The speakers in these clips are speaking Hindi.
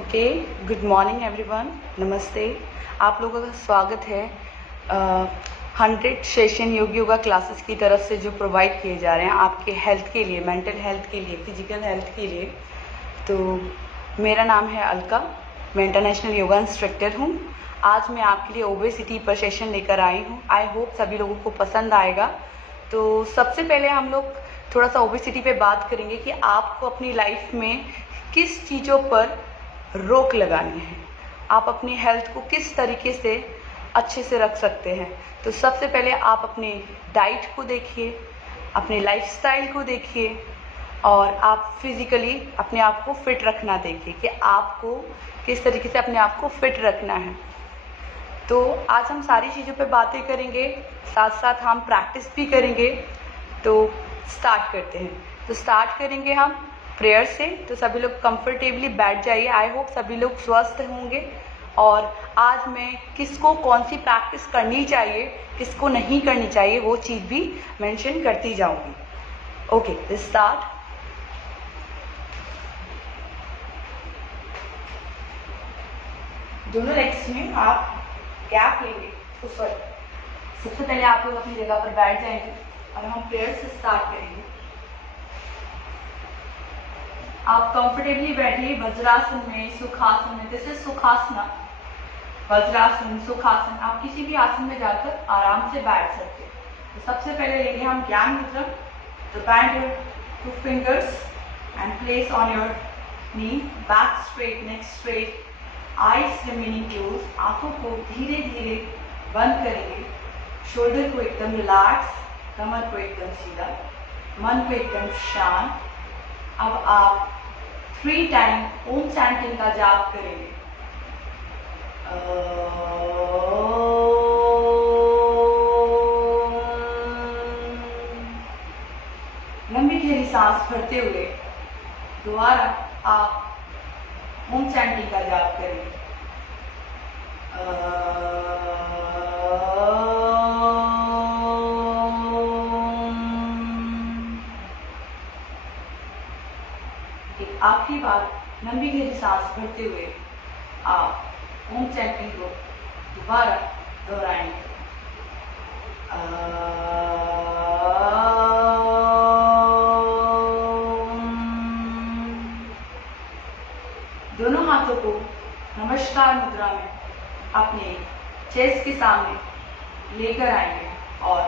ओके, गुड मॉर्निंग एवरीवन, नमस्ते। आप लोगों का स्वागत है 100 सेशन योगा क्लासेस की तरफ से जो प्रोवाइड किए जा रहे हैं आपके हेल्थ के लिए, मेंटल हेल्थ के लिए, फिजिकल हेल्थ के लिए। तो मेरा नाम है अलका, मैं इंटरनेशनल योगा इंस्ट्रक्टर हूँ। आज मैं आपके लिए ओबेसिटी पर सेशन लेकर आई हूँ। आई होप सभी लोगों को पसंद आएगा। तो सबसे पहले हम लोग थोड़ा सा ओबेसिटी पे बात करेंगे कि आपको अपनी लाइफ में किस चीज़ों पर रोक लगानी है, आप अपनी हेल्थ को किस तरीके से अच्छे से रख सकते हैं। तो सबसे पहले आप अपने डाइट को देखिए, अपने लाइफस्टाइल को देखिए और आप फिज़िकली अपने आप को फिट रखना देखिए कि आपको किस तरीके से अपने आप को फिट रखना है। तो आज हम सारी चीज़ों पे बातें करेंगे, साथ साथ हम प्रैक्टिस भी करेंगे। तो स्टार्ट करते हैं। तो स्टार्ट करेंगे हम प्रेयर से। तो सभी लोग कंफर्टेबली बैठ जाइए। आई होप सभी लोग स्वस्थ होंगे। और आज मैं किसको कौन सी प्रैक्टिस करनी चाहिए, किसको नहीं करनी चाहिए, वो चीज़ भी मेंशन करती जाऊंगी। Okay, start. दोनों लेग्स में आप गैप लेंगे। उस वक्त सबसे पहले आप लोग अपनी जगह पर बैठ जाएंगे और हम प्रेयर से स्टार्ट करेंगे। आप कंफर्टेबली बैठिए वज्रासन में, सुखासन में। This is sukhasana, vajrasana, sukhasana. आप किसी भी आसन में जाकर आराम से बैठ सकते हैं। तो सबसे पहले लेंगे हम ज्ञान मुद्रा। तो band your 2 fingers and place on your knee, back straight, neck straight, eyes remaining closed। आंखों को धीरे धीरे बंद करेंगे, शोल्डर को एकदम रिलैक्स, कमर को एकदम सीधा, मन को एकदम शांत। अब आप 3 टाइम ओम चैंटिंग का जाप करेंगे। लंबी गहरी सांस भरते हुए दोबारा आप ओम चैंटिंग का जाप करेंगे। आखिरी बार लंबी गहरी सांस भरते हुए आप ओम चैंटिंग को दोबारा दोहराएंगे। दोनों हाथों को नमस्कार मुद्रा में अपने चेस्ट के सामने लेकर आएंगे और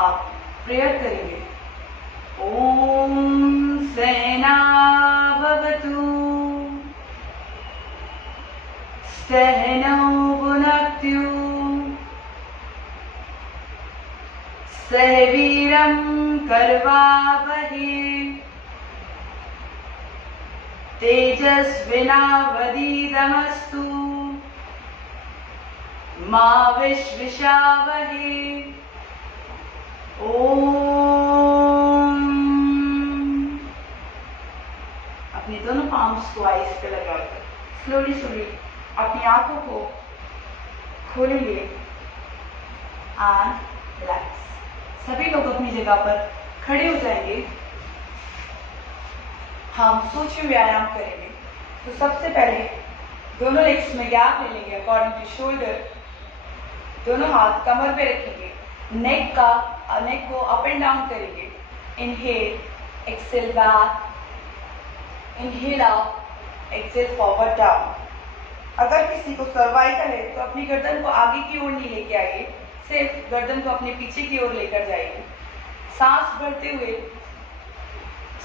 आप प्रेयर करेंगे। ओम सहना भवतु, सहनौ भुनक्तु, सह वीरं कर्वावहै, तेजस्विनावधीतमस्तु मा विद्विषावहै। ओम। अपने दोनों पाम्स को आइस पे लगाकर स्लोली स्लोली अपनी आंखों को खोलेंगे एंड रिलैक्स। सभी लोग अपनी जगह पर खड़े हो जाएंगे। हम सूक्ष्म व्यायाम करेंगे। तो सबसे पहले दोनों लेग्स में गैप ले लेंगे अकॉर्डिंग टू शोल्डर। दोनों हाथ कमर पे रखेंगे। नेक को अप एंड डाउन करेंगे। Inhale, exhale back, inhale up, exhale forward down. अगर किसी को सर्वाइकल है तो अपनी गर्दन को आगे की ओर नहीं लेके आइए, सिर्फ गर्दन को अपने पीछे की ओर लेकर जाइए। सांस भरते हुए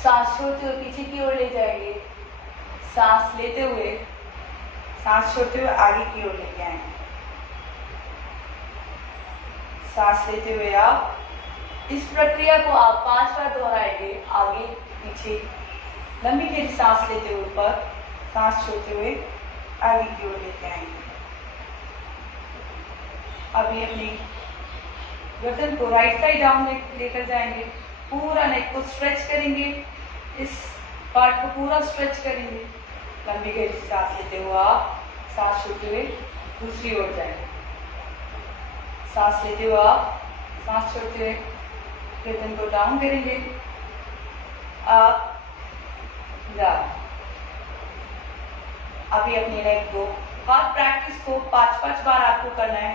सांस छोड़ते हुए पीछे की ओर ले जाएंगे। सांस लेते हुए सांस छोड़ते हुए आगे की ओर लेके आएंगे। सांस लेते हुए आप इस प्रक्रिया को आप 5 बार दोहराएंगे, आगे पीछे। लंबी गहरी सांस लेते हुए ऊपर, सांस छोड़ते हुए आगे की ओर लेके आएंगे। अभी अपनी गर्दन को राइट साइड डाउन लेकर जाएंगे। पूरा नेक को स्ट्रेच करेंगे, इस पार्ट को पूरा स्ट्रेच करेंगे। लंबी गहरी सांस लेते हुए आप सांस छोड़ते हुए दूसरी ओर जाएंगे। सांस लेते हुए आप सांस छोड़ते हुए गर्दन को डाउन करेंगे, अप डाउन। अभी अपनी लेग को हर प्रैक्टिस को 5-5 बार आपको करना है।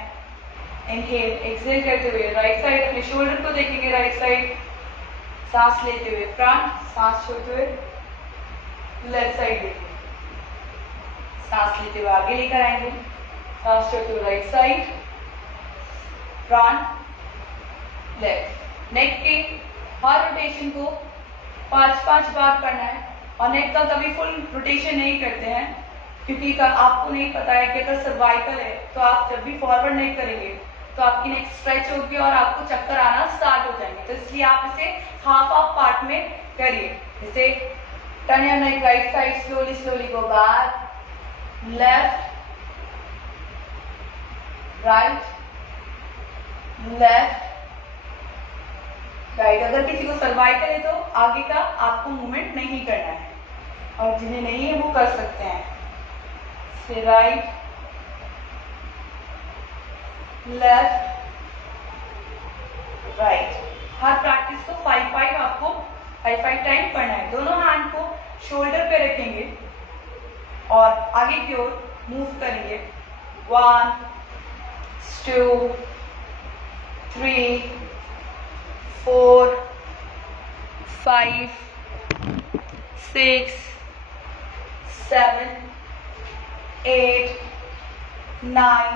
इनहेल, एक्सहेल करते हुए राइट साइड अपने शोल्डर को देखेंगे, राइट साइड सांस लेते हुए फ्रंट, सांस छोड़ते हुए लेफ्ट साइड देखेंगे, सांस लेते हुए आगे लेकर आएंगे, सांस छोड़ते हुए राइट साइड फ्रंट लेफ्ट। नेक के हर रोटेशन को 5-5 बार करना है और नेक का कभी फुल रोटेशन नहीं करते हैं क्योंकि आपको नहीं पता है कि अगर सर्वाइकल है तो आप जब भी फॉरवर्ड नहीं करेंगे तो आपकी नेक स्ट्रेच होगी और आपको चक्कर आना स्टार्ट हो जाएंगे। तो इसलिए आप इसे हाफ पार्ट में करिए। जैसे turn your neck right side, slowly slowly go back, left right left right. अगर किसी को सर्वाइकल है तो आगे का आपको मूवमेंट नहीं करना है और जिन्हें नहीं है वो कर सकते हैं। से राइट लेफ्ट राइट। हर प्रैक्टिस को 5-5 आपको 5-5 टाइम करना है। दोनों हैंड को शोल्डर पे रखेंगे और आगे की ओर मूव करेंगे। 1 2 3 4 5 6 7 8 9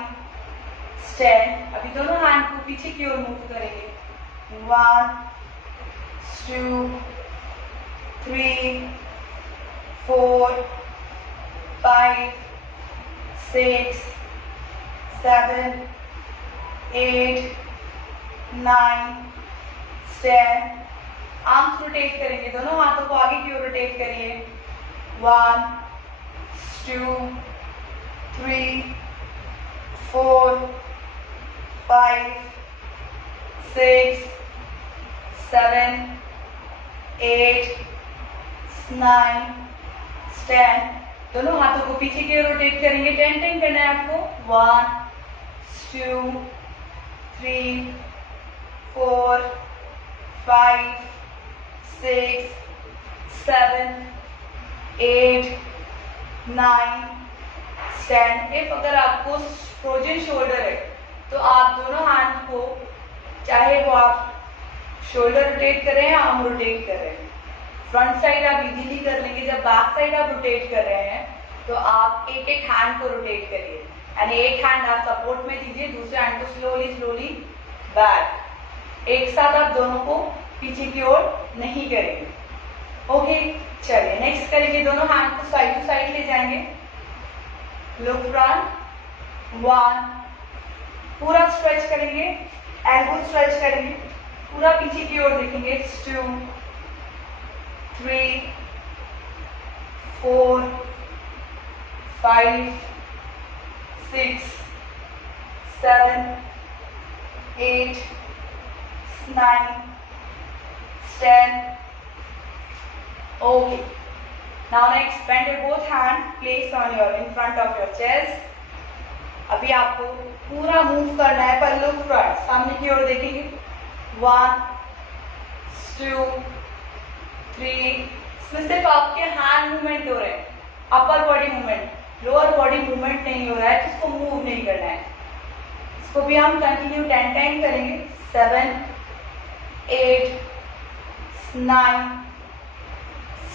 10। अभी दोनों हैंड को पीछे की ओर मूव करेंगे। 1 2 3 4 5 6 7 8 9 10। आर्म्स रोटेट करेंगे, दोनों हाथों को आगे की ओर रोटेट करिए। 1 2 3 4 5 6 7 8 9 10। दोनों हाथों को पीछे की ओर रोटेट करेंगे। 10 करना है आपको। 1 2 3 4 5 6 7 8 9 10। इफ अगर आपको फ्रोजन शोल्डर है तो आप दोनों हैंड को, चाहे वो आप शोल्डर रोटेट कर रहे हैं या आर्म रोटेट कर रहे हैं, फ्रंट साइड आप इजीली कर लेंगे। जब बैक साइड आप रोटेट कर रहे हैं तो आप एक एक हैंड को रोटेट करिए, यानी एक हैंड आप सपोर्ट में दीजिए, दूसरे हैंड को स्लोली स्लोली बैक। एक साथ आप दोनों को पीछे की ओर नहीं करेंगे। ओके, चलिए नेक्स्ट करेंगे। दोनों हैंड को साइड टू साइड ले जाएंगे। Look front. 1, पूरा स्ट्रेच करेंगे, एल्बो स्ट्रेच करेंगे, पूरा पीछे की ओर देखेंगे। 2 3 4 5 6 7 8 9 10। Okay. Now next, bend your both hand, place on your in front of your chest. अभी आपको पूरा मूव करना है पर लुक फ्रंट, सामने की ओर देखेंगे। 1 2 3। इसमें सिर्फ आपके हैंड मूवमेंट हो रहे हैं, upper body movement, lower body movement नहीं हो रहा है, जिसको मूव नहीं करना है। इसको भी हम कंटिन्यू 10 टाइम करेंगे। 7 8 9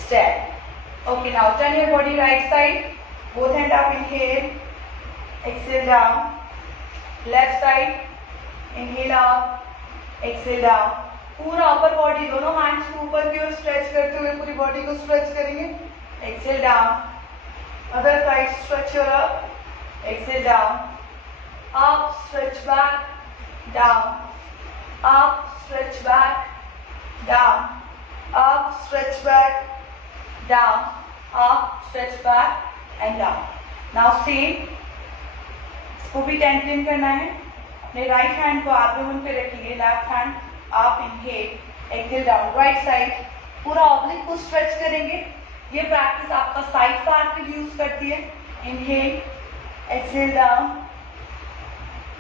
10। Okay, now turn your body right side. Both hand up, inhale, exhale down. Left side, inhale up, exhale down. पूरा अपर बॉडी, दोनों हैंड्स को ऊपर की ओर स्ट्रेच करते हुए पूरी बॉडी को स्ट्रेच करेंगे। Exhale down. Other side stretch your up, exhale down, up stretch back, down, up stretch back, down, up stretch back, down, up, stretch back and down. Now same, इसको भी 10 करना है। अपने राइट हैंड को एब्डोमेन पे रखिए, लेफ्ट हैंड आप, inhale, exhale down. Right side पूरा ऑब्लिक को स्ट्रेच करेंगे। ये प्रैक्टिस आपका साइड पार्ट पे यूज करती है। Inhale, exhale down.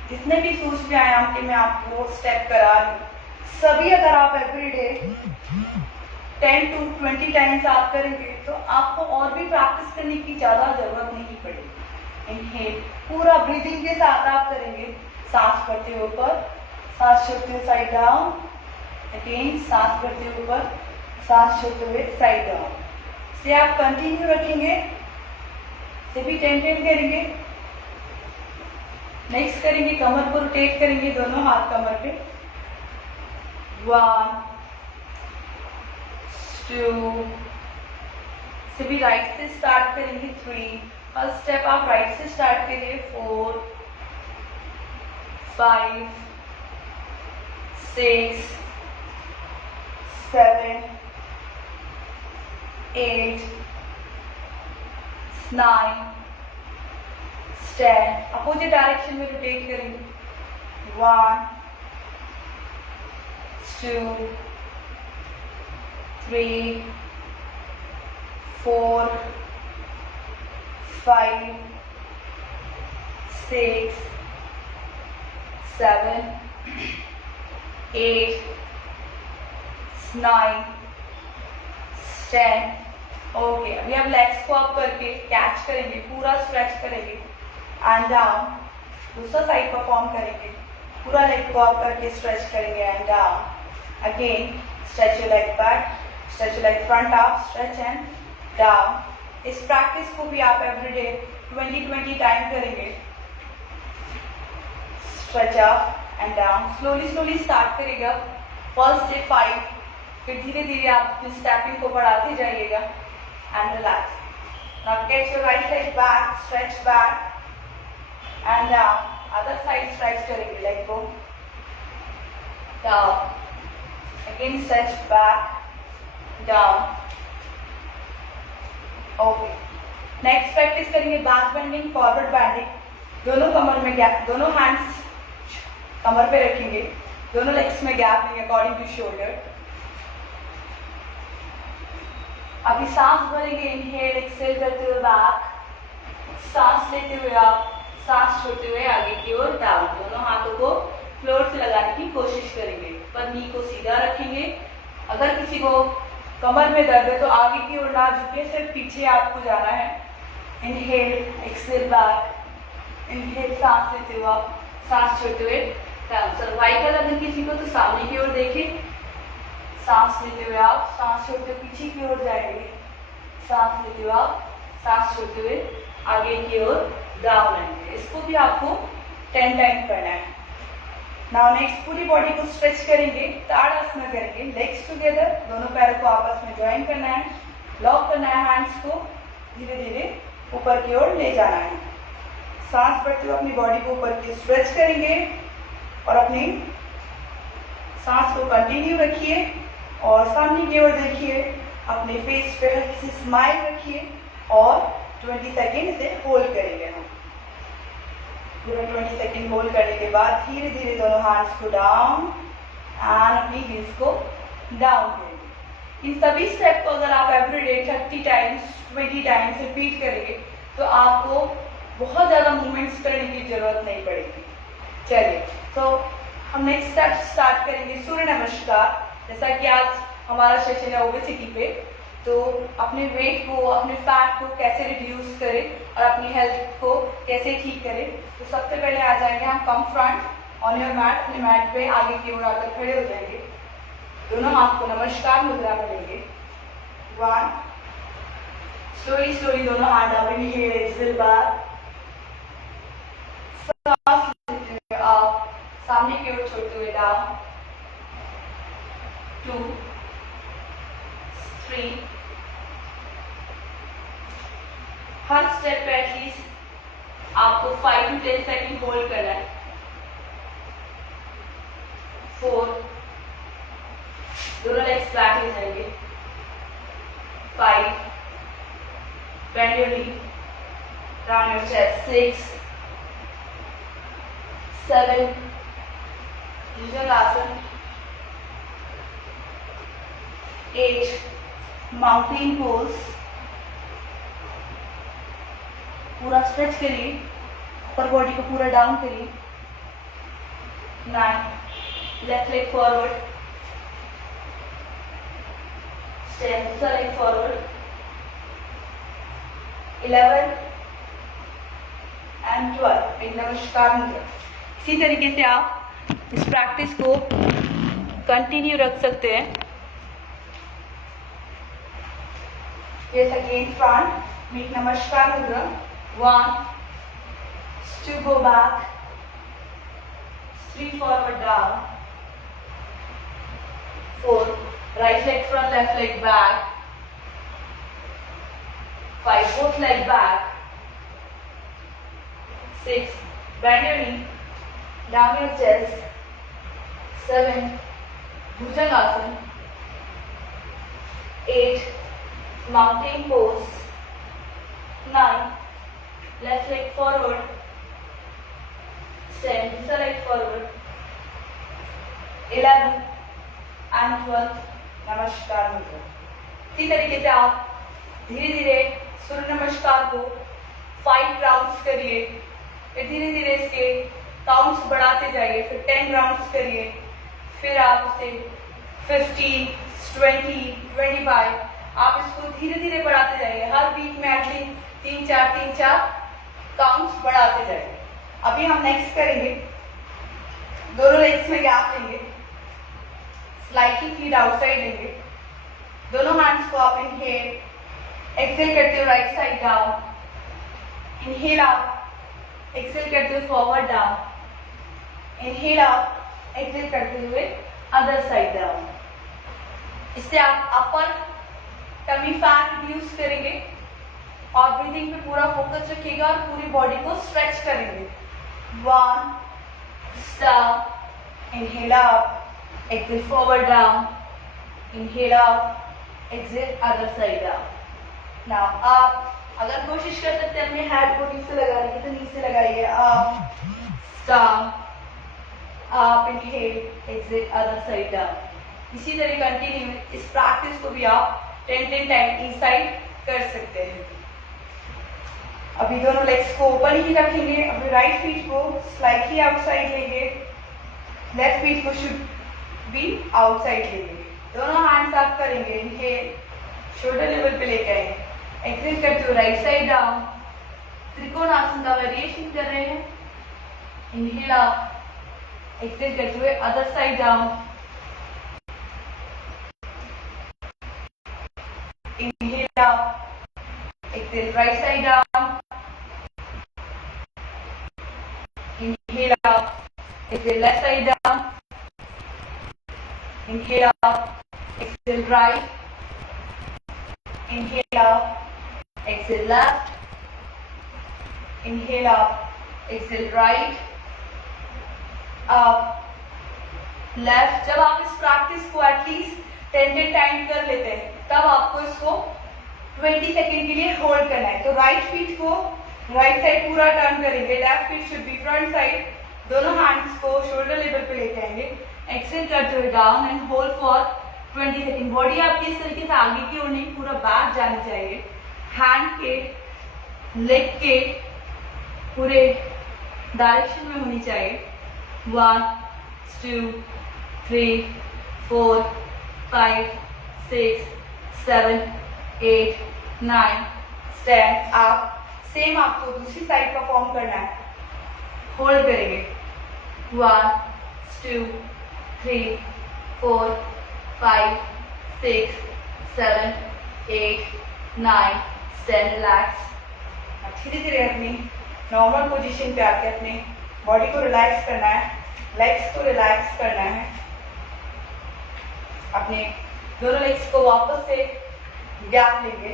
जितने भी सूक्ष्म व्यायाम के मैं आपको स्टेप करा रही हूँ, सभी अगर आप एवरीडे 10 to 20 टाइम्स आप करेंगे तो आपको और भी प्रैक्टिस करने की ज़्यादा ज़रूरत नहीं पड़ेगी। इनहेल पूरा ब्रीदिंग के साथ आप करेंगे, सांस भरते हुए ऊपर, सांस छोड़ते हुए साइड डाउन, अगेन सांस भरते हुए ऊपर, सांस छोड़ते हुए साइड डाउन। से आप कंटिन्यू रखेंगे, से भी 10 करेंगे। नेक्स्ट करेंगे, कमर को रोटेट करेंगे, दोनों हाथ कमर पे। 1 2, से भी राइट से स्टार्ट करेंगे। 3, फर्स्ट स्टेप आप राइट से स्टार्ट करिए। 4 5 6 7 8 9 10, अपोजिट डायरेक्शन में रोटेट करेंगे। 1 2 3 4 5 6 7 8 9 10। ओके, अभी आप लेग्स को अप करके कैच करेंगे, पूरा स्ट्रेच करेंगे एंड डाउन। दूसरा साइड परफॉर्म करेंगे, पूरा लेग को अप करके स्ट्रेच करेंगे and down. Again stretch your leg back, stretch your leg front up, stretch and down. इस प्रैक्टिस को भी आप एवरीडे 20 टाइम करेंगे। Stretch up and down, slowly start करेगा। फर्स्ट डे 5, फिर धीरे धीरे आप अपनी स्टेपिंग को बढ़ाते जाइएगा and relax. Now get your right leg back, stretch back and down. Other side stretch करेंगे, leg को down. Again stretch back, down. Okay. Next practice करेंगे back bending, forward bending. दोनों कमर में गैप, दोनों hands कमर पे रखेंगे, दोनों legs में गैप लेंगे according to shoulder. अभी सांस भरेंगे, इनहेल एक्सेल करते हुए बैक, सांस लेते हुए आप, सांस छोड़ते हुए आगे की ओर डाउन। दोनों हाथों को फ्लोर से लगाने की कोशिश करेंगे, पर नी को सीधा रखेंगे। अगर किसी को कमर में दर्द है तो आगे की ओर ना झुके, सिर्फ पीछे आपको जाना है। इनहेल एक्सेल बैक, इनहेल सांस लेते हुए आप, सांस छोड़ते हुए डाउन। सर्वाइकल अगर किसी को तो सामने की ओर देखिए, सांस लेते हुए आप, सांस छोड़ते हुए पीछे की ओर जाएंगे, सांस लेते हुए आप, सांस छोड़ते हुए आगे की ओर डाउन आएंगे। इसको भी आपको 10 टाइम करना है। नाउ नेक्स्ट पूरी बॉडी को स्ट्रेच करेंगे, ताड़ासना करेंगे, लेग्स टुगेदर, दोनों पैरों को आपस में ज्वाइन करना है, लॉक करना है, हैंड्स को धीरे धीरे ऊपर की ओर ले जाना है। सांस भरते हुए अपनी बॉडी को ऊपर की स्ट्रेच करेंगे और अपनी सांस को कंटिन्यू रखिए और सामने की ओर देखिए, अपने फेस पे हल्की सी स्माइल रखिए और 20 सेकेंड इसे होल्ड करेंगे हम। पूरा 20 सेकेंड होल्ड करने के बाद धीरे धीरे दोनों हैंड्स को डाउन एंड अपनी हील्स को डाउन करेंगे। इन सभी स्टेप को अगर आप एवरीडे 30 टाइम्स 20 टाइम्स रिपीट करेंगे तो आपको बहुत ज़्यादा मूवमेंट्स करने की जरूरत नहीं पड़ेगी। चलिए, तो हम नेक्स्ट स्टेप स्टार्ट करेंगे सूर्य नमस्कार। जैसा कि आज हमारा सेशन है ओबेसिटी पे, तो अपने वेट को, अपने फैट को कैसे रिड्यूस करें और अपनी हेल्थ को कैसे ठीक करें। तो सबसे पहले आ जाएंगे हम कम फ्रंट ऑन योर मैट, अपने मैट पे आगे की ओर आकर खड़े हो जाएंगे, दोनों हाथ को नमस्कार मुद्रा में लेंगे। 1, स्लोली दोनों हाथ डाउन, इनहेल एक्सेल बैक, सांस लेते हुए आप, सामने की ओर छोड़ते हुए डाउन। 2 3, हर स्टेप पे एटलीस्ट आपको 5 to 10 सेकेंड होल्ड करना है। 4, दोनों लेग्स बैक हो जाएंगे। 5, bend your knee, round your chest. 6, 7, bhujangasana. 8, mountain pose, पूरा स्ट्रेच करिए, अपर बॉडी को पूरा डाउन करिए। 9, लेफ्ट लेग फॉरवर्ड, स्टेप, दूसरा लेग फॉरवर्ड, 11 एंड 12, एक नमस्कार मुद्रा। इसी तरीके से आप इस प्रैक्टिस को कंटिन्यू रख सकते हैं। Yes, again front, make namaskar mudra, 1, 2 go back, 3 forward down, 4 right leg front, left leg back, 5 both leg back, 6 bend your knee, down your chest, 7 Bhujangasana, 8 mountain pose, 9 left leg forward, 10 दूसरा leg forward, 11 and 12 नमस्कार मुद्रा। इसी तरीके से आप धीरे धीरे सूर्य नमस्कार को 5 राउंड्स करिए, फिर धीरे धीरे इसके काउंट्स बढ़ाते जाइए, फिर 10 राउंड्स करिए, फिर आप उसे 15, 20, 25 आप इसको धीरे धीरे बढ़ाते जाइए। हर वीक में एटलीस्ट 3-4 काउंट्स बढ़ाते जाइए। अभी हम नेक्स्ट करेंगे, दोनों लेग्स में गैप लेंगे, स्लाइटली फीट आउटसाइड लेंगे, दोनों हैंड्स को आप इनहेल एक्सेल करते हुए right side down, inhale out exhale करते हुए forward down, inhale out exhale करते हुए अदर साइड डाउन। इससे आप अपर टमी फैट रिड्यूस करेंगे और ब्रीदिंग पे पूरा फोकस रखिएगा और पूरी बॉडी को स्ट्रेच करेंगे। 1 stop, inhale up, exhale forward down, inhale out, exhale other side down. Now आप अगर कोशिश कर सकते हैं अपने हेड को नीचे लगाने की तो नीचे लगाइए। up, stop, up, inhale, exhale other side down. इसी तरह कंटिन्यू इस प्रैक्टिस को भी आप 10 टाइम इनसाइड कर सकते हैं। अभी दोनों लेग्स को ओपन ही रखेंगे। अभी राइट फीट को स्लाइटली आउटसाइड लेंगे, लेफ्ट फीट को शुड बी आउटसाइड लेंगे। दोनों हैंड्स अप करेंगे, इनहेल शोल्डर लेवल पे लेके आएंगे, एक्सेल करते हुए राइट साइड डाउन, त्रिकोणासन का वेरिएशन कर रहे हैं। इनहेल अप, एक्सेल करते हुए other side down, inhale up, exhale right side down, inhale up, exhale left side down, inhale up, exhale right, inhale up, exhale left, inhale up, exhale right, up, left। जब आप इस प्रैक्टिस को एटलीस्ट 10 टाइम कर लेते हैं तब आपको इसको 20 सेकेंड के लिए होल्ड करना है। तो राइट फीट को राइट साइड पूरा टर्न करेंगे, left feet should be front side, दोनों हैंड्स को शोल्डर लेवल पे लेके आएंगे, एक्सेल करते हुए down and hold for 20 second. Body आपकी इस तरीके से आगे की ओर नहीं पूरा बैक जानी चाहिए, हैंड के लेग के पूरे डायरेक्शन में होनी चाहिए। 1 2 3 4 5 6 7 8 9 10। आप सेम आपको दूसरी साइड परफॉर्म करना है, होल्ड करेंगे। 1 2 3 4 5 6 7 8 9 10। रिलैक्स। धीरे धीरे अपनी नॉर्मल पोजीशन पे आके अपने बॉडी को रिलैक्स करना है, लेग्स को रिलैक्स करना है। अपने दोनों लेग्स को वापस से गैप लेंगे,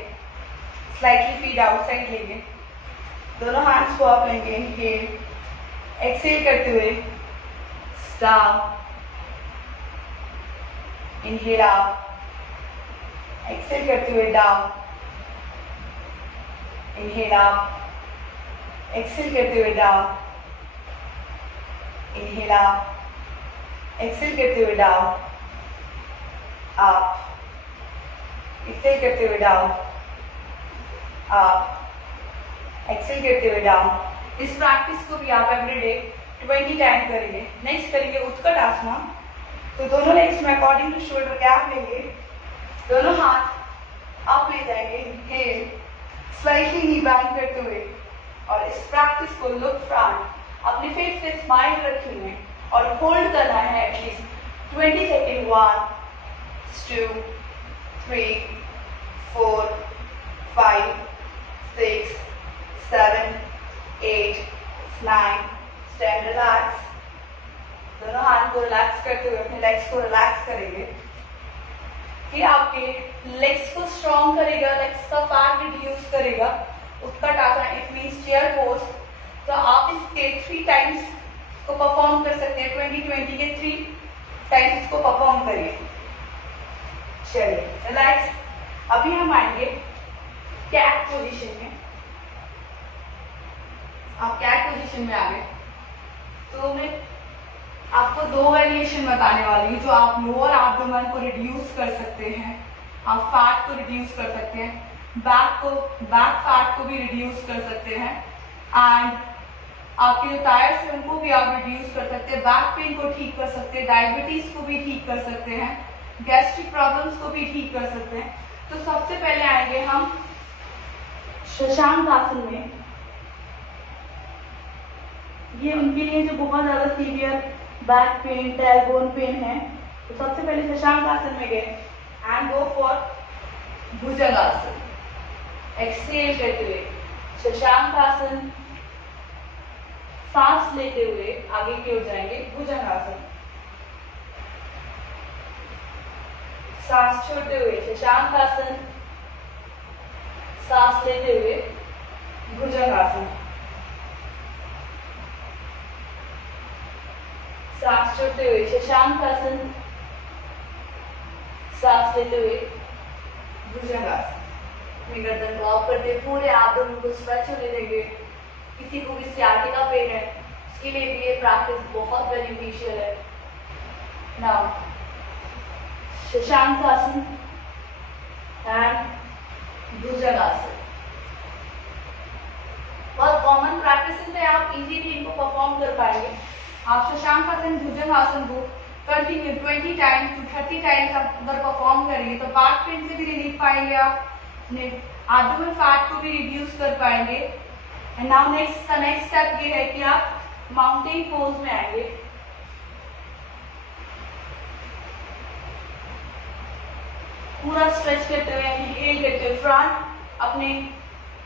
स्लाइटली फीट आउटसाइड लेंगे, दोनों हैंड्स को आप लेंगे, इनहेल एक्सेल करते हुए स्टॉप, इनहेल अप, एक्सेल करते हुए डाउन, इनहेल अप, एक्सेल करते हुए डाउन, इनहेल अप, एक्सेल करते हुए डाउन, अप, एक्सेल करते हुए डाउन, अप, एक्सेल करते हुए डाउन। इस प्रैक्टिस को भी आप एवरीडे 20 टाइम करेंगे। नेक्स्ट करेंगे उत्कट आसना। तो दोनों लेग्स में अकॉर्डिंग टू शोल्डर गैप लेंगे, दोनों हाथ आप ले जाएंगे इनहेल, स्लाइटली नी बैंड करते हुए, और इस प्रैक्टिस को लुक फ्रंट अपने फेस से स्माइल रखनी है और होल्ड करना है एटलीस्ट 20 सेकेंड। 1 2 3 4 5 6 7 8 9 10। रिलैक्स, दोनों हाथ को रिलैक्स करते हुए अपने लेग्स को रिलैक्स करेंगे। ये आपके लेग्स को स्ट्रॉन्ग करेगा, लेग्स का फैट रिड्यूस करेगा। उत्कट आसन, इट मीन्स चेयर पोज। तो आप इसके 3 टाइम्स को परफॉर्म कर सकते हैं। 20 के 3 टाइम्स इसको परफॉर्म करिए। चलिए रिलैक्स। अभी हम आएंगे कैट पोजीशन में। आप कैट पोजीशन में आ गए तो मैं आपको 2 वेरिएशन बताने वाली हूँ जो आप लोअर एब्डोमेन को रिड्यूस कर सकते हैं, आप फैट को रिड्यूस कर सकते हैं, बैक फैट को भी रिड्यूस कर सकते हैं, एंड आपके जो टायर्स हैं उनको भी आप रिड्यूस कर सकते हैं, बैक पेन को ठीक कर सकते हैं, डायबिटीज को भी ठीक कर सकते हैं, गैस्ट्रिक प्रॉब्लम्स को भी ठीक कर सकते हैं। तो सबसे पहले आएंगे हम शशांक आसन में। ये उनके लिए जो बहुत ज्यादा severe back pain, tailbone pain है। तो सबसे पहले शशांक आसन में गए and go for Bhujangasana. Exhale करते हुए शशांक आसन, सांस लेते हुए आगे की ओर जाएंगे भुजंगासन। सांस छोड़ते हुए शशांक आसन, सांस लेते हुए भुजंगासन। सांस छोड़ते हुए शशांक आसन, सांस लेते हुए भुजंगासन। अपनी गर्दन को अप करते पूरे एब्डोमेन को स्ट्रेच होने देंगे। किसी को भी सियाटिका पेन है उसके लिए भी ये प्रैक्टिस बहुत बेनिफिशियल है। नाउ शशांक आसन एंड भुजंगासन। बहुत कॉमन प्रैक्टिसेस है, आप इजीली इनको परफॉर्म कर पाएंगे। आप शशांक आसन, भुजंगासन को कंटिन्यू 20 टाइम्स टू 30 टाइम्स आप अगर परफॉर्म करेंगे तो बैक पेन से भी रिलीफ पाएंगे, आप एब्डोमेन फैट को भी रिड्यूस कर पाएंगे। एंड नाउ नेक्स्ट स्टेप ये है कि आप माउंटेन पोज में आएंगे। पूरा स्ट्रेच करते हुए, इनहेल करते हुए फ्रंट, अपने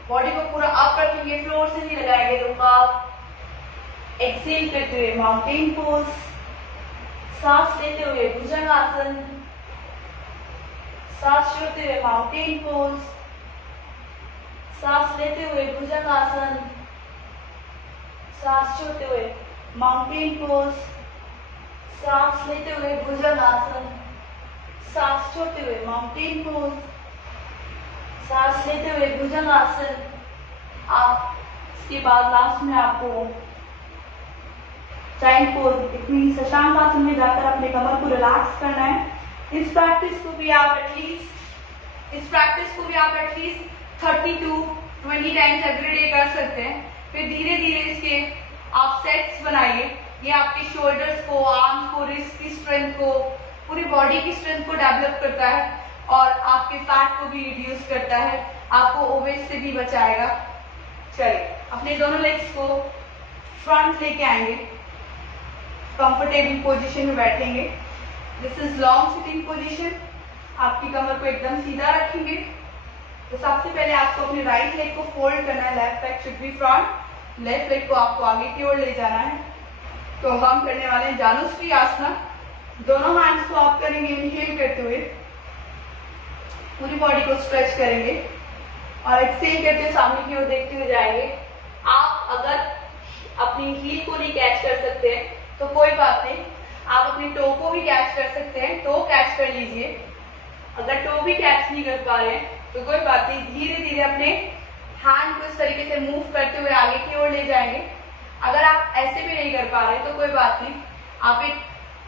बॉडी को पूरा अप रखेंगे, फ्लोर से नहीं लगाएंगे रुकाव। एक्सहेल करते हुए माउंटेन पोज, सांस लेते हुए भुजंगासन, सांस छोड़ते हुए माउंटेन पोज, सांस लेते हुए भुजंगासन, सांस छोड़ते हुए माउंटेन पोज, सांस लेते हुए भुजंगासन, सांस छोड़ते हुए माउंटेन पोज, सांस लेते हुए भुजंगासन। आप इसके बाद लास्ट में आपको child pose, it means Shashank asana में जाकर अपने कमर को रिलैक्स करना है। इस प्रैक्टिस को भी आप at least 30 to 20 times every day कर सकते हैं। फिर धीरे धीरे इसके आप सेट्स बनाइए। ये आपके शोल्डर्स को, आर्म्स को, रिस्ट की स्ट्रेंथ को, पूरी बॉडी की स्ट्रेंथ को डेवलप करता है और आपके फैट को भी रिड्यूस करता है, आपको ओबेस से भी बचाएगा। चलिए अपने दोनों लेग्स को फ्रंट लेके आएंगे, कंफर्टेबल पोजीशन में बैठेंगे। This is long sitting position. आपकी कमर को एकदम सीधा रखेंगे। तो सबसे पहले आपको अपने राइट लेग को फोल्ड करना है, left leg should be front, left leg को आपको आगे की ओर ले जाना है। तो हम करने वाले हैं जानुश्री आसना। दोनों हैंड्स को अप करेंगे, इनहेल करते हुए पूरी बॉडी को स्ट्रेच करेंगे और एक्सहेल करते हुए सामने की ओर देखते हुए जाएंगे। आप अगर अपनी हील को नहीं कैच कर सकते हैं तो कोई बात नहीं, आप अपनी टो को भी कैच कर सकते हैं, टो कैच कर लीजिए। अगर टो भी कैच नहीं कर पा रहे हैं तो कोई बात नहीं, धीरे धीरे अपने हैंड को इस तरीके से मूव करते हुए आगे की ओर ले जाएंगे। अगर आप ऐसे भी नहीं कर पा रहे तो कोई बात नहीं, आप एक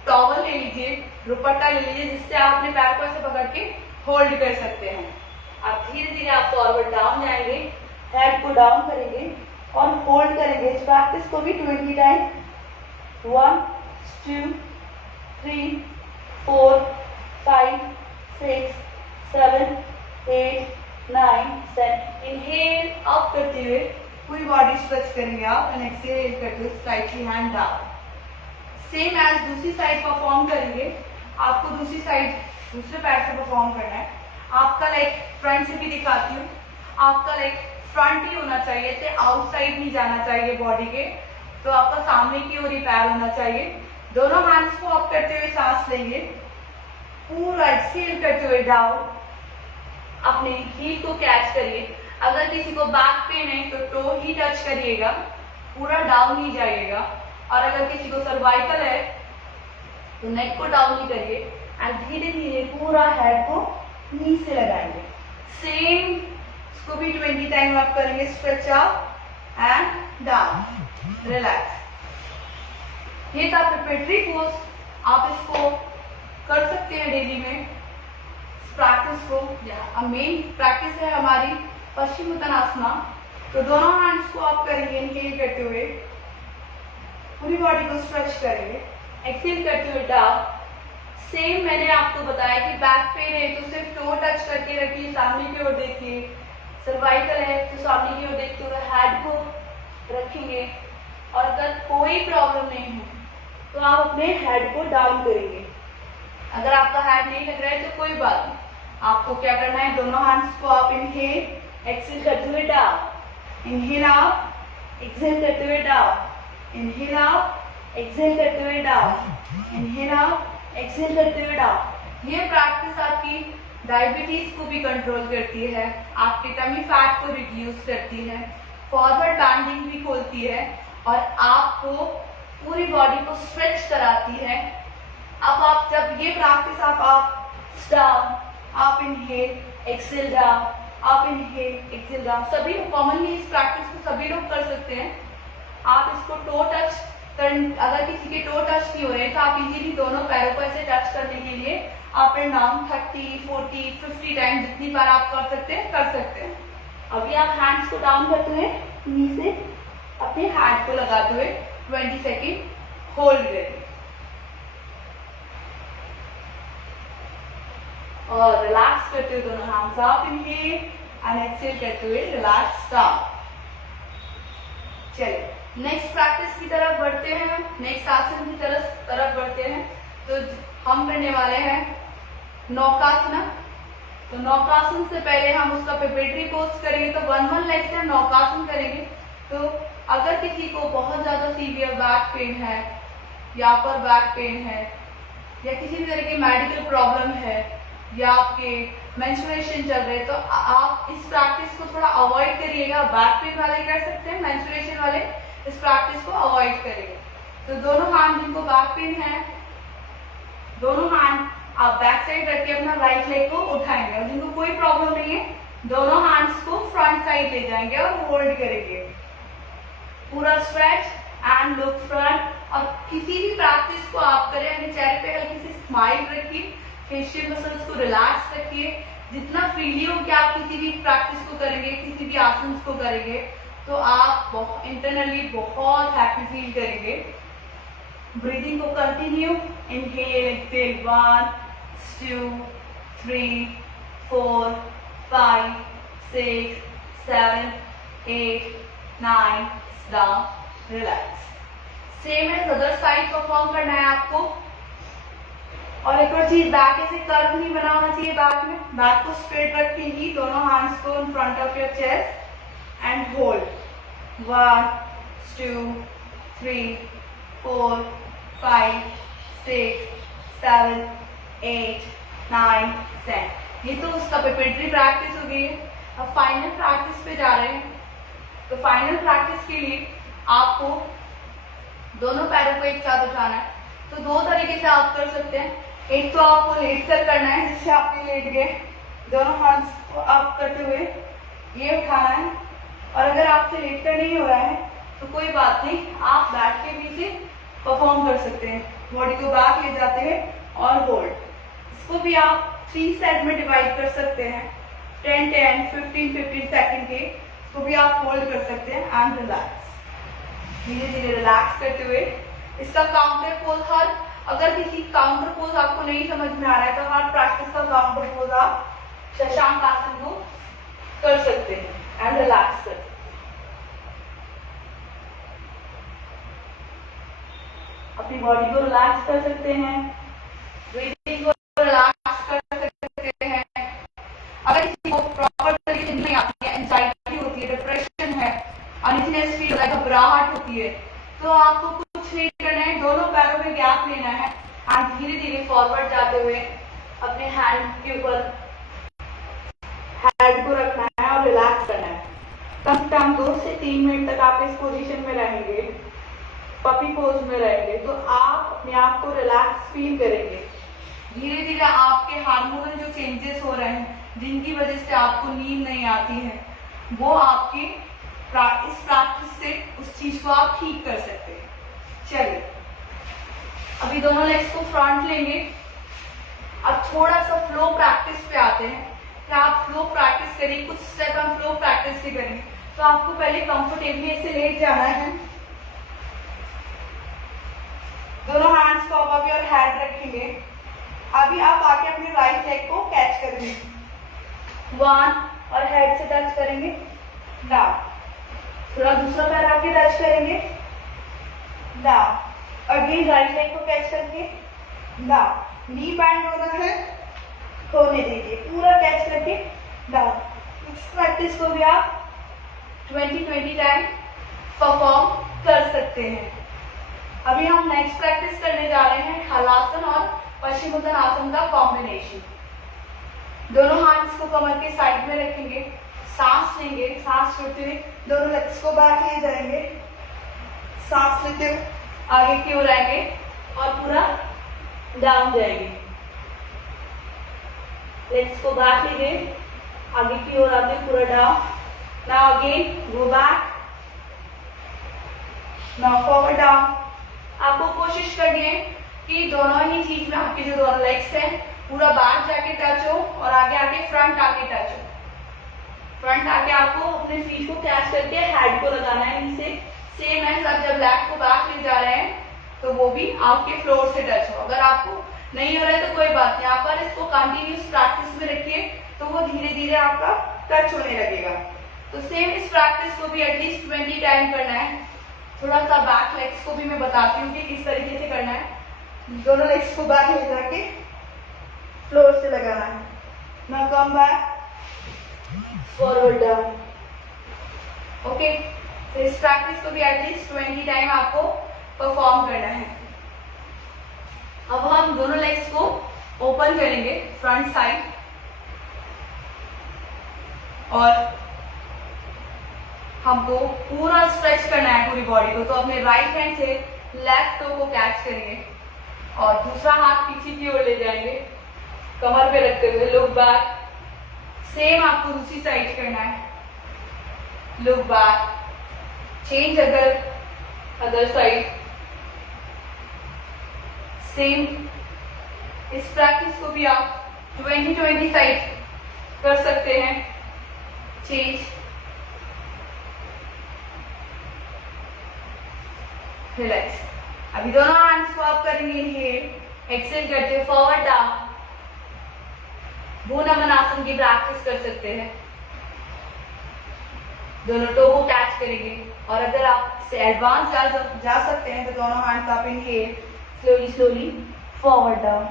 टॉवल ले लीजिए, दुपट्टा ले लीजिए, जिससे आप अपने पैर को ऐसे पकड़ के होल्ड कर सकते हैं। आप धीरे धीरे आप फॉरवर्ड डाउन जाएंगे, हेड को डाउन करेंगे और होल्ड करेंगे। इस प्रैक्टिस को भी 20 टाइम 1 2 3 4 5 6 7 8 9 10। इनहेल अप करते हुए पूरी बॉडी स्ट्रेच करेंगे आप एंड एक्सहेल करते हुए slightly hand down. Same as दूसरी साइड परफॉर्म करेंगे। आपको दूसरी साइड दूसरे पैर से परफॉर्म करना है। आपका लेग फ्रंट से भी दिखाती हूँ। आपका लेग फ्रंट ही होना चाहिए, तो आउटसाइड नहीं जाना चाहिए बॉडी के। तो आपका सामने की ओर ही पैर होना चाहिए। दोनों हैंड्स को अप करते हुए सांस लेंगे, पूरा एक्सहेल करते हुए डाउन। अपने हील को कैच करिए। अगर किसी को बैक पेन है तो टो ही टच करिएगा, पूरा डाउन नहीं जाइएगा। और अगर किसी को सर्वाइकल है तो नेक को डाउन नहीं करिए एंड धीरे धीरे पूरा हेड को नी से लगाएंगे। सेम इसको भी 20 टाइम आप करेंगे। Stretch up and down, relax. ये था प्रिपरेटरी पोज। आप इसको कर सकते हैं डेली में प्रैक्टिस को। अब मेन प्रैक्टिस है हमारी पश्चिमोत्तानासना। तो दोनों हैंड्स को आप करेंगे इनहेल करते हुए, पूरी बॉडी को स्ट्रेच करेंगे, एक्सहेल करते हुए डाउन। सेम मैंने आपको बताया कि बैक पेन है तो सिर्फ टो टच करके रखिए, सामने की ओर देखिए। सर्वाइकल है तो सामने की ओर देखते हुए हेड को रखेंगे। और अगर कोई प्रॉब्लम नहीं है तो आप अपने हेड को डाउन करेंगे। अगर आपका हेड नहीं लग रहा है तो कोई बात नहीं। आपको क्या करना है, दोनों हैंड्स को आप इनहेल एक्सहेल करते हुए डाउन, इनहेल आप एक्सहेल करते हुए डाउन, इनहेल आप एक्सहेल करते हुए डाउन, इनहेल आप एक्सहेल करते हुए डाउन। ये प्रैक्टिस आपकी डायबिटीज को भी कंट्रोल करती है, आपके टमी फैट को रिड्यूस करती है, फॉरवर्ड बैंडिंग भी खोलती है और आपको पूरी बॉडी को स्ट्रेच कराती है। अब आप जब ये प्रैक्टिस आप डाउन, आप इनहेल एक्सहेल डाउन, आप इनहेल एक्सहेल डाउन, सभी कॉमनली इस प्रैक्टिस को सभी लोग कर सकते हैं। आप इसको टो टच अगर किसी के टो टच नहीं हो रहे तो आप इजीली दोनों पैरों को ऐसे टच करने के लिए अप एंड डाउन 30 40 50 टाइम जितनी बार आप कर सकते हैं कर सकते हैं। अभी आप हैंड्स को डाउन करते हुए नी से अपने हैंड को लगाते हुए 20 सेकेंड होल्ड करें और रिलैक्स करते हुए दोनों hands up, inhale and exhale करते हुए रिलैक्स डाउन। चलिए नेक्स्ट प्रैक्टिस की तरफ बढ़ते हैं, नेक्स्ट आसन की तरफ बढ़ते हैं। तो हम करने वाले हैं नौकासना। तो नौकासन से पहले हम उसका प्रिपरेटरी पोज करेंगे। तो 1 लेग से हम नौकासन करेंगे। तो अगर किसी को बहुत ज्यादा सीवियर बैक पेन है या अपर बैक पेन है या किसी भी तरह की मेडिकल प्रॉब्लम है या आपके मेंस्ट्रुएशन चल रहे हैं तो आप इस प्रैक्टिस को थोड़ा अवॉइड करिएगा। बैक पेन वाले कर सकते हैं, मेंस्ट्रुएशन वाले इस प्रैक्टिस को अवॉइड करेंगे। तो दोनों हैंड जिनको बैक पेन है, दोनों हैंड आप बैक साइड रख के अपना राइट लेग को उठाएंगे और जिनको कोई प्रॉब्लम नहीं है दोनों हैंड्स को फ्रंट साइड ले जाएंगे और होल्ड करेंगे। पूरा स्ट्रेच एंड लुक फ्रंट। और किसी भी प्रैक्टिस को आप करें अपने चेहरे पे हल्की सी स्माइल रखिए, फेशियल मसल्स को रिलैक्स रखिए। जितना फ्रीली हो कि आप किसी भी प्रैक्टिस को करेंगे, किसी भी आसन को करेंगे तो आप इंटरनली बहुत हैप्पी फील करेंगे। ब्रीदिंग को continue, inhale exhale 1 2 3 4 5 6 7 8 9 down, relax. Same as other side perform करना है आपको। और एक और चीज, बैक ऐसे कर्व नहीं बना होना चाहिए। बैक में बैक को स्ट्रेट रख के ही दोनों हैंड्स को in front of your chest and hold 1 2 3 4 5 6 7 8 9 10। ये तो उसका प्रिपरेटरी प्रैक्टिस हो गई है। अब फाइनल प्रैक्टिस पे जा रहे हैं। तो फाइनल प्रैक्टिस के लिए आपको दोनों पैरों को एक साथ उठाना है। तो दो तरीके से आप कर सकते हैं। एक तो आपको लेट कर करना है, जिससे आपने लेट गए, दोनों हाथ को अप करते हुए ये उठाना है। और अगर आपसे लेट कर नहीं हो रहा है तो कोई बात नहीं, आप बैठ के भी इसे परफॉर्म कर सकते हैं। बॉडी को बैक ले जाते हैं और होल्ड। इसको भी आप 3 सेट में डिवाइड कर सकते हैं, 10 10 15 15 सेकेंड के। इसको भी आप होल्ड कर सकते हैं एंड रिलैक्स। धीरे धीरे रिलैक्स करते हुए इसका काउंटर पोज, अगर किसी काउंटर पोज आपको नहीं समझ में आ रहा है तो हर प्रैक्टिस का काउंटर पोज आप शशांक आसन को कर सकते हैं एंड रिलैक्स कर सकते हैं। अपनी बॉडी को रिलैक्स कर सकते हैं, ब्रीथिंग को रिलैक्स कर सकते हैं। अगर किसी को प्रॉपर तरीके से नहीं आती है, एंजाइटी होती है, डिप्रेशन है, अनइजीनेस फील होता है, घबराहट होती है, तो आपको कुछ नहीं करना है, दोनों पैरों में गैप लेना है एंड धीरे धीरे फॉरवर्ड जाते हुए अपने हैंड के ऊपर हेड को रखना है और रिलैक्स करना है। कम से कम 2 से 3 मिनट तक आप इस पोजीशन में रहेंगे, पपी पोज में रहेंगे, तो आप अपने आप को रिलैक्स फील करेंगे। धीरे धीरे आपके हार्मोनल जो चेंजेस हो रहे हैं, जिनकी वजह से आपको नींद नहीं आती है, वो आपके इस प्रैक्टिस से उस चीज को आप ठीक कर सकते हैं। चलिए, अभी दोनों लेग्स को फ्रंट लेंगे। अब थोड़ा सा फ्लो प्रैक्टिस पे आते हैं कि आप फ्लो प्रैक्टिस करें, कुछ स्टेप हम फ्लो प्रैक्टिस से करेंगे। तो आपको पहले कंफर्टेबली ऐसे लेट जाना है, दोनों हैंड्स को अबव योर हेड रखेंगे। अभी आप आके अपने राइट लेग को कैच करेंगे, 1 और हेड से टच करेंगे, डाउन। थोड़ा दूसरा पैर आके टच करेंगे, डाउन। अगेन राइट लेग को कैच करके डाउन। नी बैंड होना है, होने दीजिए, पूरा कैच करके डाउन। इस प्रैक्टिस को भी आप 20-20 टाइम परफॉर्म कर सकते हैं। अभी हम नेक्स्ट प्रैक्टिस करने जा रहे हैं हलासन और पश्चिमोत्तानासन का कॉम्बिनेशन। दोनों हैंड्स को कमर के साइड में रखेंगे, सांस लेंगे, सांस छोड़ते हुए दोनों लेग्स को बैक ले जाएंगे, सांस लेते हुए आगे की ओर आएंगे और पूरा डाउन जाएंगे। लेग्स को बैक लीजिए, आगे की ओर आते पूरा down. Now again go back, now forward down. आपको कोशिश करनी है कि दोनों ही चीज में आपके जो दोनों लेग्स हैं पूरा बैक जाके टच हो और आगे आके फ्रंट आके टच हो। फ्रंट आके आपको अपने फीट को कैच करके हेड को लगाना है नीचे। सेम है, सब जब लेग को बैक ले जा रहे हैं तो वो भी आपके फ्लोर से टच हो। अगर आपको नहीं हो रहा है तो कोई बात नहीं, आप पर इसको कंटिन्यूस प्रैक्टिस में रखिए तो वो धीरे धीरे आपका टच होने लगेगा। तो सेम इस प्रैक्टिस को भी एटलीस्ट 20 टाइम करना है। थोड़ा सा बैक लेग्स को भी मैं बताती हूँ कि किस तरीके से करना है। दोनों लेग्स को बैक ले जाके फ्लोर से लगाना है। Now come back, forward down. Okay, तो इस प्रैक्टिस को भी एटलीस्ट 20 टाइम आपको परफॉर्म करना है। अब हम दोनों लेग्स को ओपन करेंगे फ्रंट साइड और हमको पूरा स्ट्रेच करना है पूरी बॉडी को। तो अपने राइट हैंड से लेफ्ट टो को कैच करेंगे और दूसरा हाथ पीछे की ओर ले जाएंगे, कमर पे रखते हुए लुक बैक। सेम आपको दूसरी साइड करना है, look back, change other side. Same इस प्रैक्टिस को भी आप 20-20 साइड कर सकते हैं। Change, relax. अभी दोनों हैंड्स को आप करेंगे इनहेल, एक्सेल करते हुए फॉरवर्ड डाउन। भ्रू नमन आसन की प्रैक्टिस कर सकते हैं। दोनों टो को कैच करेंगे और अगर आप से एडवांस जा सकते हैं तो दोनों हैंड्स आप inhale, slowly slowly forward down.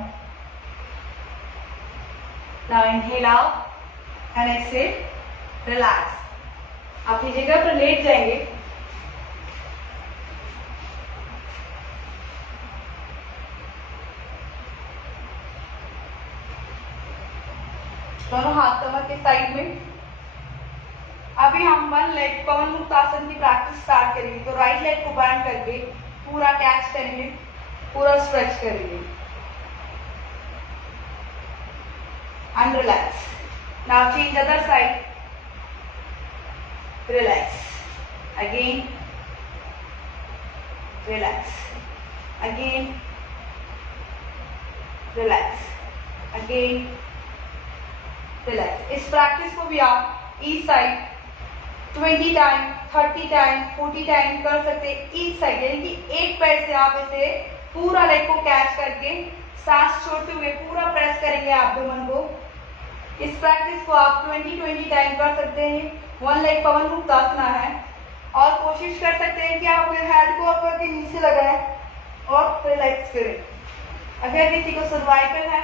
Now inhale out and exhale, relax. अपनी जगह पर लेट जाएंगे। दोनों हाथ कमर के साइड में। अभी हम वन लेग पवन मुक्त आसन की प्रैक्टिस स्टार्ट करेंगे। तो राइट लेग को बैंड करके पूरा कैच करेंगे, पूरा स्ट्रेच करेंगे and relax. Now change other side, relax again, relax again, relax again, relax. इस प्रैक्टिस को भी आप each side 20 time, 30 time, 40 time कर सकते हैं। ईच साइड यानी कि एक पैर से आप इसे पूरा लेग को कैच करके सांस छोड़ते हुए पूरा प्रेस करेंगे एब्डोमेन को इस प्रैक्टिस को आप 20 टाइम कर सकते हैं। 1 लेग पवन मुक्तासना है और कोशिश कर सकते हैं कि आप अपने हेड को ऊपर के नीचे लगाएं और रिलैक्स करें। अगर किसी को सर्वाइकल है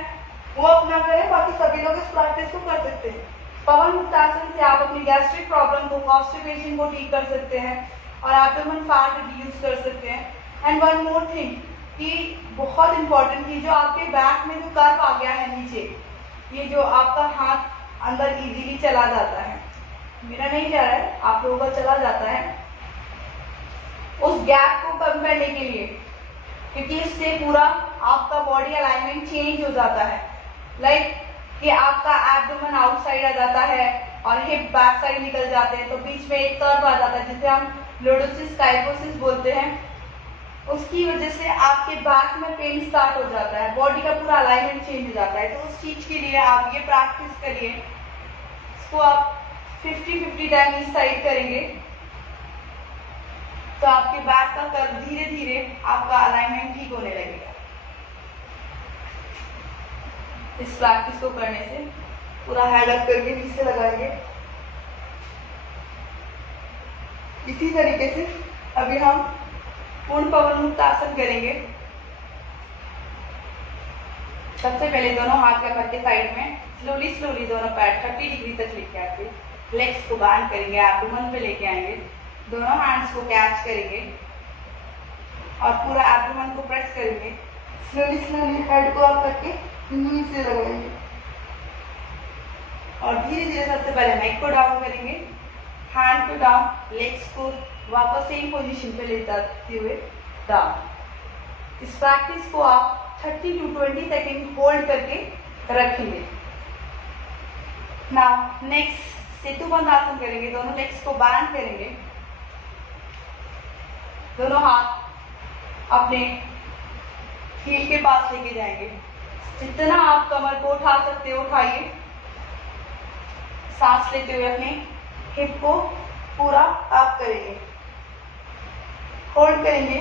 वो अपना करें, बाकी सभी लोग इस प्रैक्टिस को कर सकते हैं। पवन मुक्तासन से आप अपनी गैस्ट्रिक प्रॉब्लम को, कॉन्स्टिपेशन को ठीक कर सकते हैं और एब्डोमेन फैट रिड्यूस कर सकते हैं। एंड वन मोर थिंग कि बहुत इंपॉर्टेंट कि जो आपके बैक में जो कर्व आ गया है नीचे, ये जो आपका हाथ अंदर इजीली चला जाता है, मेरा नहीं जा रहा है, आप लोगों का चला जाता है, उस गैप को कम करने के लिए, क्योंकि इससे पूरा आपका बॉडी अलाइनमेंट चेंज हो जाता है। लाइक कि आपका एब्डोमेन आउटसाइड आ जाता है और हिप बैक साइड निकल जाते हैं, तो बीच में एक कर्व आ जाता है जिसे हम लोडोसिस काइफोसिस बोलते हैं। उसकी वजह से आपके बैक में पेन स्टार्ट हो जाता है, बॉडी का पूरा अलाइनमेंट चेंज हो जाता है। तो उस चीज के लिए आप ये प्रैक्टिस करिए। इसको आप 50-50 टाइम इस साइड करेंगे तो आपके बैक का कर्व धीरे धीरे आपका अलाइनमेंट ठीक होने लगेगा। इस प्रैक्टिस को करने से पूरा हेड अप करके नीचे लगाएंगे। इसी तरीके से अभी हम पूर्ण पवन मुक्तासन करेंगे। सबसे पहले दोनों हाथ रख के साइड में स्लोली स्लोली दोनों पैर 30 डिग्री तक लेके आके लेग्स को बांध करेंगे, एब्डोमेन पे लेके आएंगे, दोनों हैंड्स को कैच करेंगे और पूरा एब्डोमेन को प्रेस करेंगे। स्लोली स्लोली हेड को अप करके नीचे लगाएंगे और धीरे धीरे सबसे पहले नेक को डाउन करेंगे, हैंड को डाउन, लेग्स को वापस सेम पोजीशन पे ले जाते हुए डाउन। इस प्रैक्टिस को आप 30 to 20 सेकेंड होल्ड करके रखेंगे। नाउ नेक्स्ट सेतु बंद आसन करेंगे, दोनों लेग्स को बांध करेंगे, दोनों हाथ अपने हील के पास लेके जाएंगे। जितना आप कमर को उठा सकते हो उठाइए, सांस लेते हुए अपने हिप को पूरा अप करेंगे, होल्ड करेंगे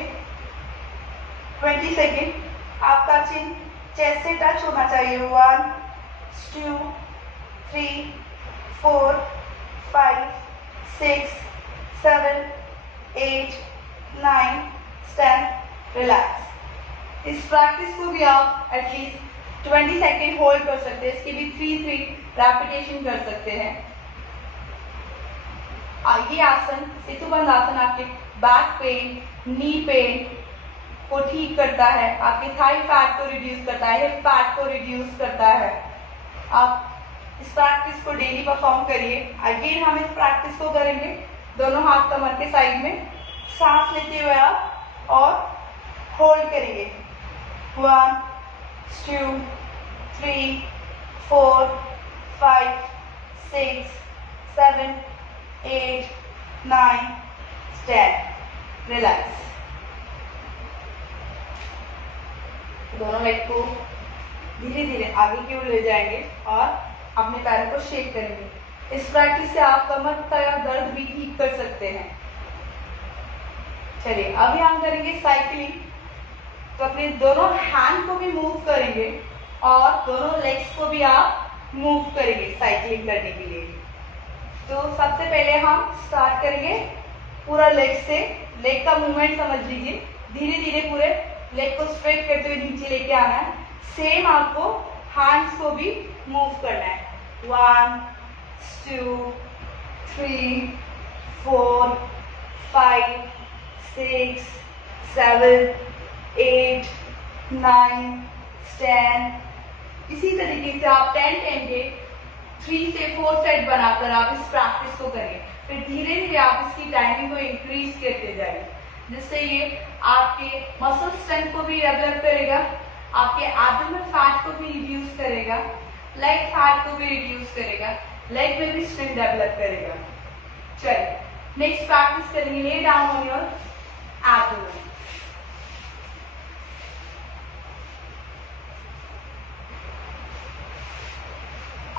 20 सेकेंड। आपका चिन चेस्ट से टच होना चाहिए। 1 2 3 4 5 6 7 8 9 10। रिलैक्स। इस प्रैक्टिस को भी आप एटलीस्ट 20 सेकेंड होल्ड कर सकते हैं। इसकी भी 3 रेपिटेशन कर सकते हैं। ये आसन सेतुबंध आसन आपके बैक पेन, नी पेन को ठीक करता है, आपके थाई फैट को रिड्यूस करता है, हिप फैट को रिड्यूस करता है। आप इस प्रैक्टिस को डेली परफॉर्म करिए। अगेन हम इस प्रैक्टिस को करेंगे दोनों हाथ कमर के साइड में, सांस लेते हुए आप और होल्ड करेंगे। 1 2 3 4 5 6 7 8 9 10। रिलैक्स। दोनों लेग को धीरे धीरे आगे की ओर ले जाएंगे और अपने पैरों को शेक करेंगे। इस प्रैक्टिस से आप कमर का दर्द भी ठीक कर सकते हैं। चलिए अभी हम करेंगे साइकिलिंग। तो अपने दोनों हैंड को भी मूव करेंगे और दोनों लेग्स को भी आप मूव करेंगे साइकिलिंग करने के लिए। तो सबसे पहले हम स्टार्ट करेंगे पूरा लेग से। लेग का मूवमेंट समझ लीजिए, धीरे धीरे पूरे लेग को स्ट्रेट करते हुए नीचे लेके आना है। सेम आपको हैंड्स को भी मूव करना है। 1 2 3 4 5 6 7 8 9 10। इसी तरीके से आप 10 के 3 से 4 सेट बनाकर आप इस प्रैक्टिस को करें। फिर धीरे धीरे आप इसकी टाइमिंग को इंक्रीज करते जाएंगे, जिससे ये आपके मसल स्ट्रेंथ को भी डेवलप करेगा, आपके एब्डोमेन फैट को भी रिड्यूस करेगा, लेग फैट को भी रिड्यूस करेगा, लेग में भी स्ट्रेंथ डेवलप करेगा। चलिए नेक्स्ट प्रैक्टिस करेंगे। Lay down on your abdomen.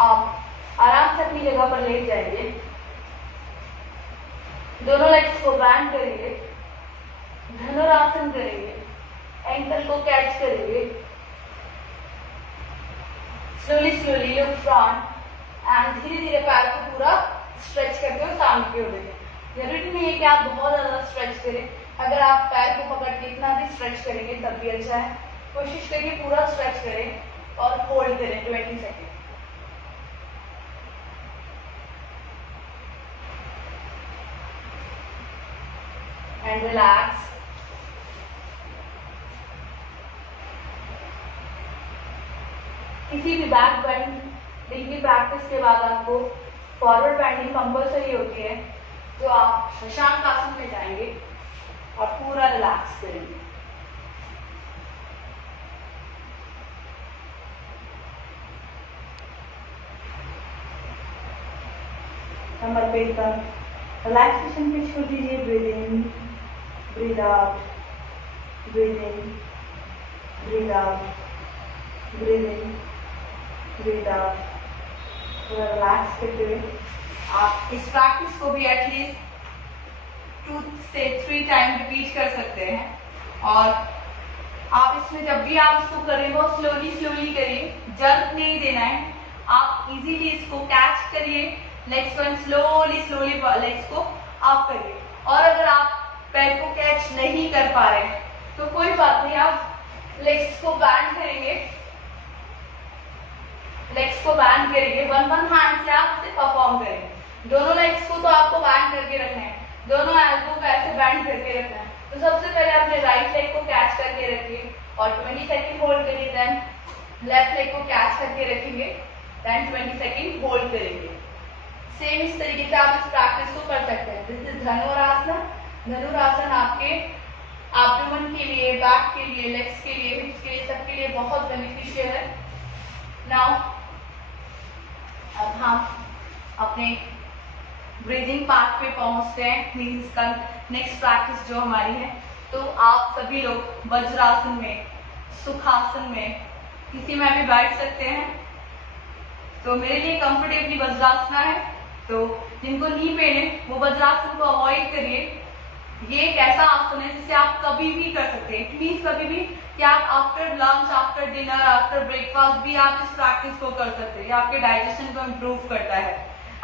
आप आराम से अपनी जगह पर लेट जाएंगे, दोनों लेग्स को बैंड करेंगे, धनुरासन करेंगे, एंकल को कैच करेंगे, slowly slowly look front, and धीरे धीरे पैर को पूरा स्ट्रेच करके और सामने की ओर देखें। जरूरी नहीं है कि आप बहुत ज्यादा स्ट्रेच करें, अगर आप पैर को पकड़ के इतना भी स्ट्रेच करेंगे तब भी अच्छा है। कोशिश करिए पूरा स्ट्रेच करें और होल्ड करें 20 सेकेंड। And relax. किसी भी बैक बेंडिंग की प्रैक्टिस के बाद आपको फॉरवर्ड बेंडिंग कंपल्सरी होती है, तो आप शशांक आसन में जाएंगे और पूरा रिलैक्स करेंगे। नंबर पेट का रिलैक्सेशन पे छोड़ दीजिए। Breathe in, breathe out, breathe in, breathe out, breathe in, breathe out. पूरा रिलैक्स करते हुए आप इस प्रैक्टिस को भी एटलीस्ट 2 से 3 टाइम रिपीट कर सकते हैं। और आप इसमें जब भी आप इसको करें वो स्लोली स्लोली करिए, जल्द नहीं देना है। आप इजीली इसको कैच करिए, लेग्स को स्लोली स्लोली लेग्स को आप करिए। और अगर आप पैर को कैच नहीं कर पा रहे हैं तो कोई बात नहीं, आप लेग्स को बैंड करेंगे, लेग्स को बैंड करेंगे। वन हैंड से आप इसे परफॉर्म करेंगे। दोनों लेग्स को तो आपको बैंड करके रखना है, दोनों एल्बो को ऐसे बैंड करके रखना है। तो सबसे पहले अपने राइट लेग को कैच करके रखिए और 20 सेकेंड होल्ड करिए। देन लेफ्ट लेग को कैच करके रखेंगे, देन 20 सेकेंड होल्ड करेंगे। सेम इस तरीके से आप इस प्रैक्टिस को कर सकते हैं। दिस इज धनुरासन। धनुरासन आपके एब्डोमेन के लिए, बैक के लिए, लेग्स के लिए, हिप्स के लिए, सबके लिए बहुत बेनिफिशियल है। नाउ अब हम अपने ब्रीदिंग पार्ट पे पहुंचते हैं, मीन्स का नेक्स्ट प्रैक्टिस जो हमारी है। तो आप सभी लोग वज्रासन में, सुखासन में, किसी में भी बैठ सकते हैं। तो मेरे लिए कंफर्टेबली वज्रासन है, तो जिनको नी पेन है वो वज्रासन को अवॉइड करिए। ये एक ऐसा आसन है जिसे आप कभी भी कर सकते हैं। इट मीन्स कभी भी कि आप after lunch, after dinner, after breakfast भी आप इस प्रैक्टिस को कर सकते हैं। ये आपके डाइजेशन को इम्प्रूव करता है।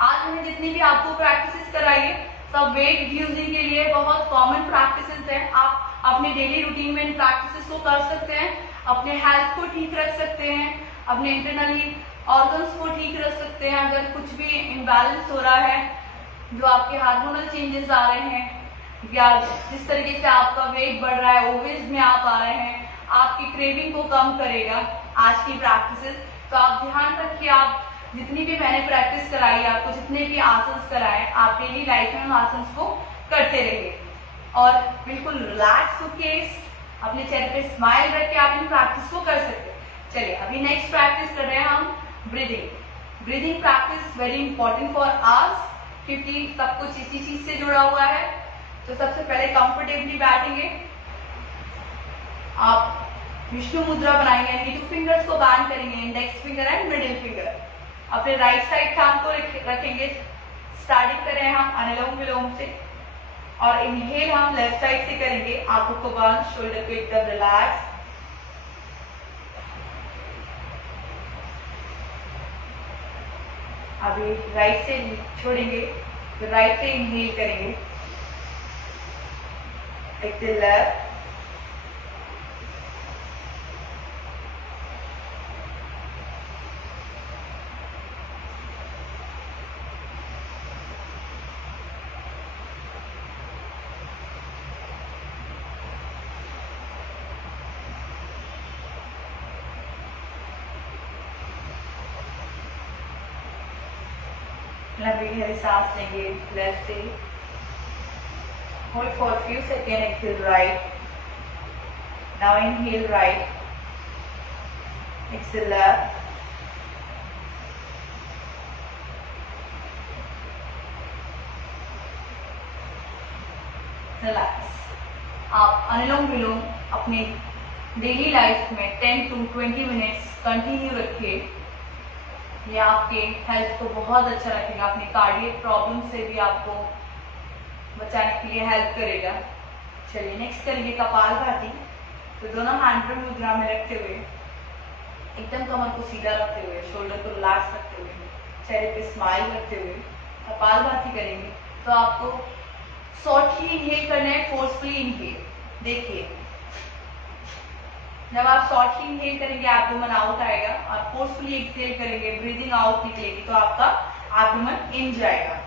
आज मैंने जितनी भी आपको प्रैक्टिसेस कराई है सब वेट रिड्यूसिंग के लिए बहुत कॉमन प्रैक्टिसेस हैं। आप अपने डेली रूटीन में इन प्रैक्टिसेस को कर सकते हैं, अपने हेल्थ को ठीक रख सकते हैं, अपने इंटरनली ऑर्गन्स को ठीक रख सकते हैं। अगर कुछ भी इम्बैलेंस हो रहा है, जो आपके हार्मोनल चेंजेस आ रहे हैं, या जिस तरीके से आपका वेट बढ़ रहा है, ओवेज में आप आ रहे हैं, आपकी क्रेविंग को कम करेगा आज की प्रैक्टिसेस। तो आप ध्यान रखिए, आप जितनी भी मैंने प्रैक्टिस कराई, आपको जितने भी आसन कराए, आप डेली लाइफ में उन आसन को करते रहिए और बिल्कुल रिलैक्स होकर अपने चेहरे पे स्माइल रख के आप इन प्रैक्टिस को कर सकते हैं। चलिए अभी नेक्स्ट प्रैक्टिस कर रहे हैं हम breathing. Breathing practice very important for hours, क्योंकि सब कुछ इसी चीज से जुड़ा हुआ है। तो सबसे पहले कंफर्टेबली बैठेंगे, आप विष्णु मुद्रा बनाएंगे, यानी 2 फिंगर्स को बैंड करेंगे, index finger and middle finger. अपने राइट साइड थाम को रखेंगे। स्टार्टिंग करें हम अनुलोम विलोम से और इनहेल हम लेफ्ट साइड से करेंगे। आंखों को बंद, शोल्डर को एकदम रिलैक्स। अभी राइट से छोड़ेंगे तो राइट से इनहेल करेंगे, एक्सेल लेफ्ट, लंबी गहरी सांस लेंगे लेफ्ट से, hold for few second, exhale right, now inhale right, exhale left, relax. आप अनुलोम विलोम अपनी डेली लाइफ में 10 to 20 मिनट्स कंटिन्यू रखिए। ये आपके हेल्थ को बहुत अच्छा रखेगा, अपने कार्डियक प्रॉब्लम से भी आपको बचाने के लिए हेल्प करेगा। चलिए नेक्स्ट करेंगे कपालभाति। तो दोनों हैंड पर मुद्रा में रखते हुए, एकदम कमर को सीधा रखते हुए, शोल्डर को रिलैक्स रखते हुए चेहरे पे स्माइल रखते हुए कपालभाति करेंगे। तो आपको शॉर्टली इनहेल करना है, फोर्सफुली इनहेल। देखिए, जब आप शॉर्टली इनहेल करेंगे एब्डोमेन आउट आएगा, आप फोर्सफुली एक्सहेल करेंगे, ब्रीदिंग आउट निकलेगी, तो आपका एब्डोमेन इन जाएगा।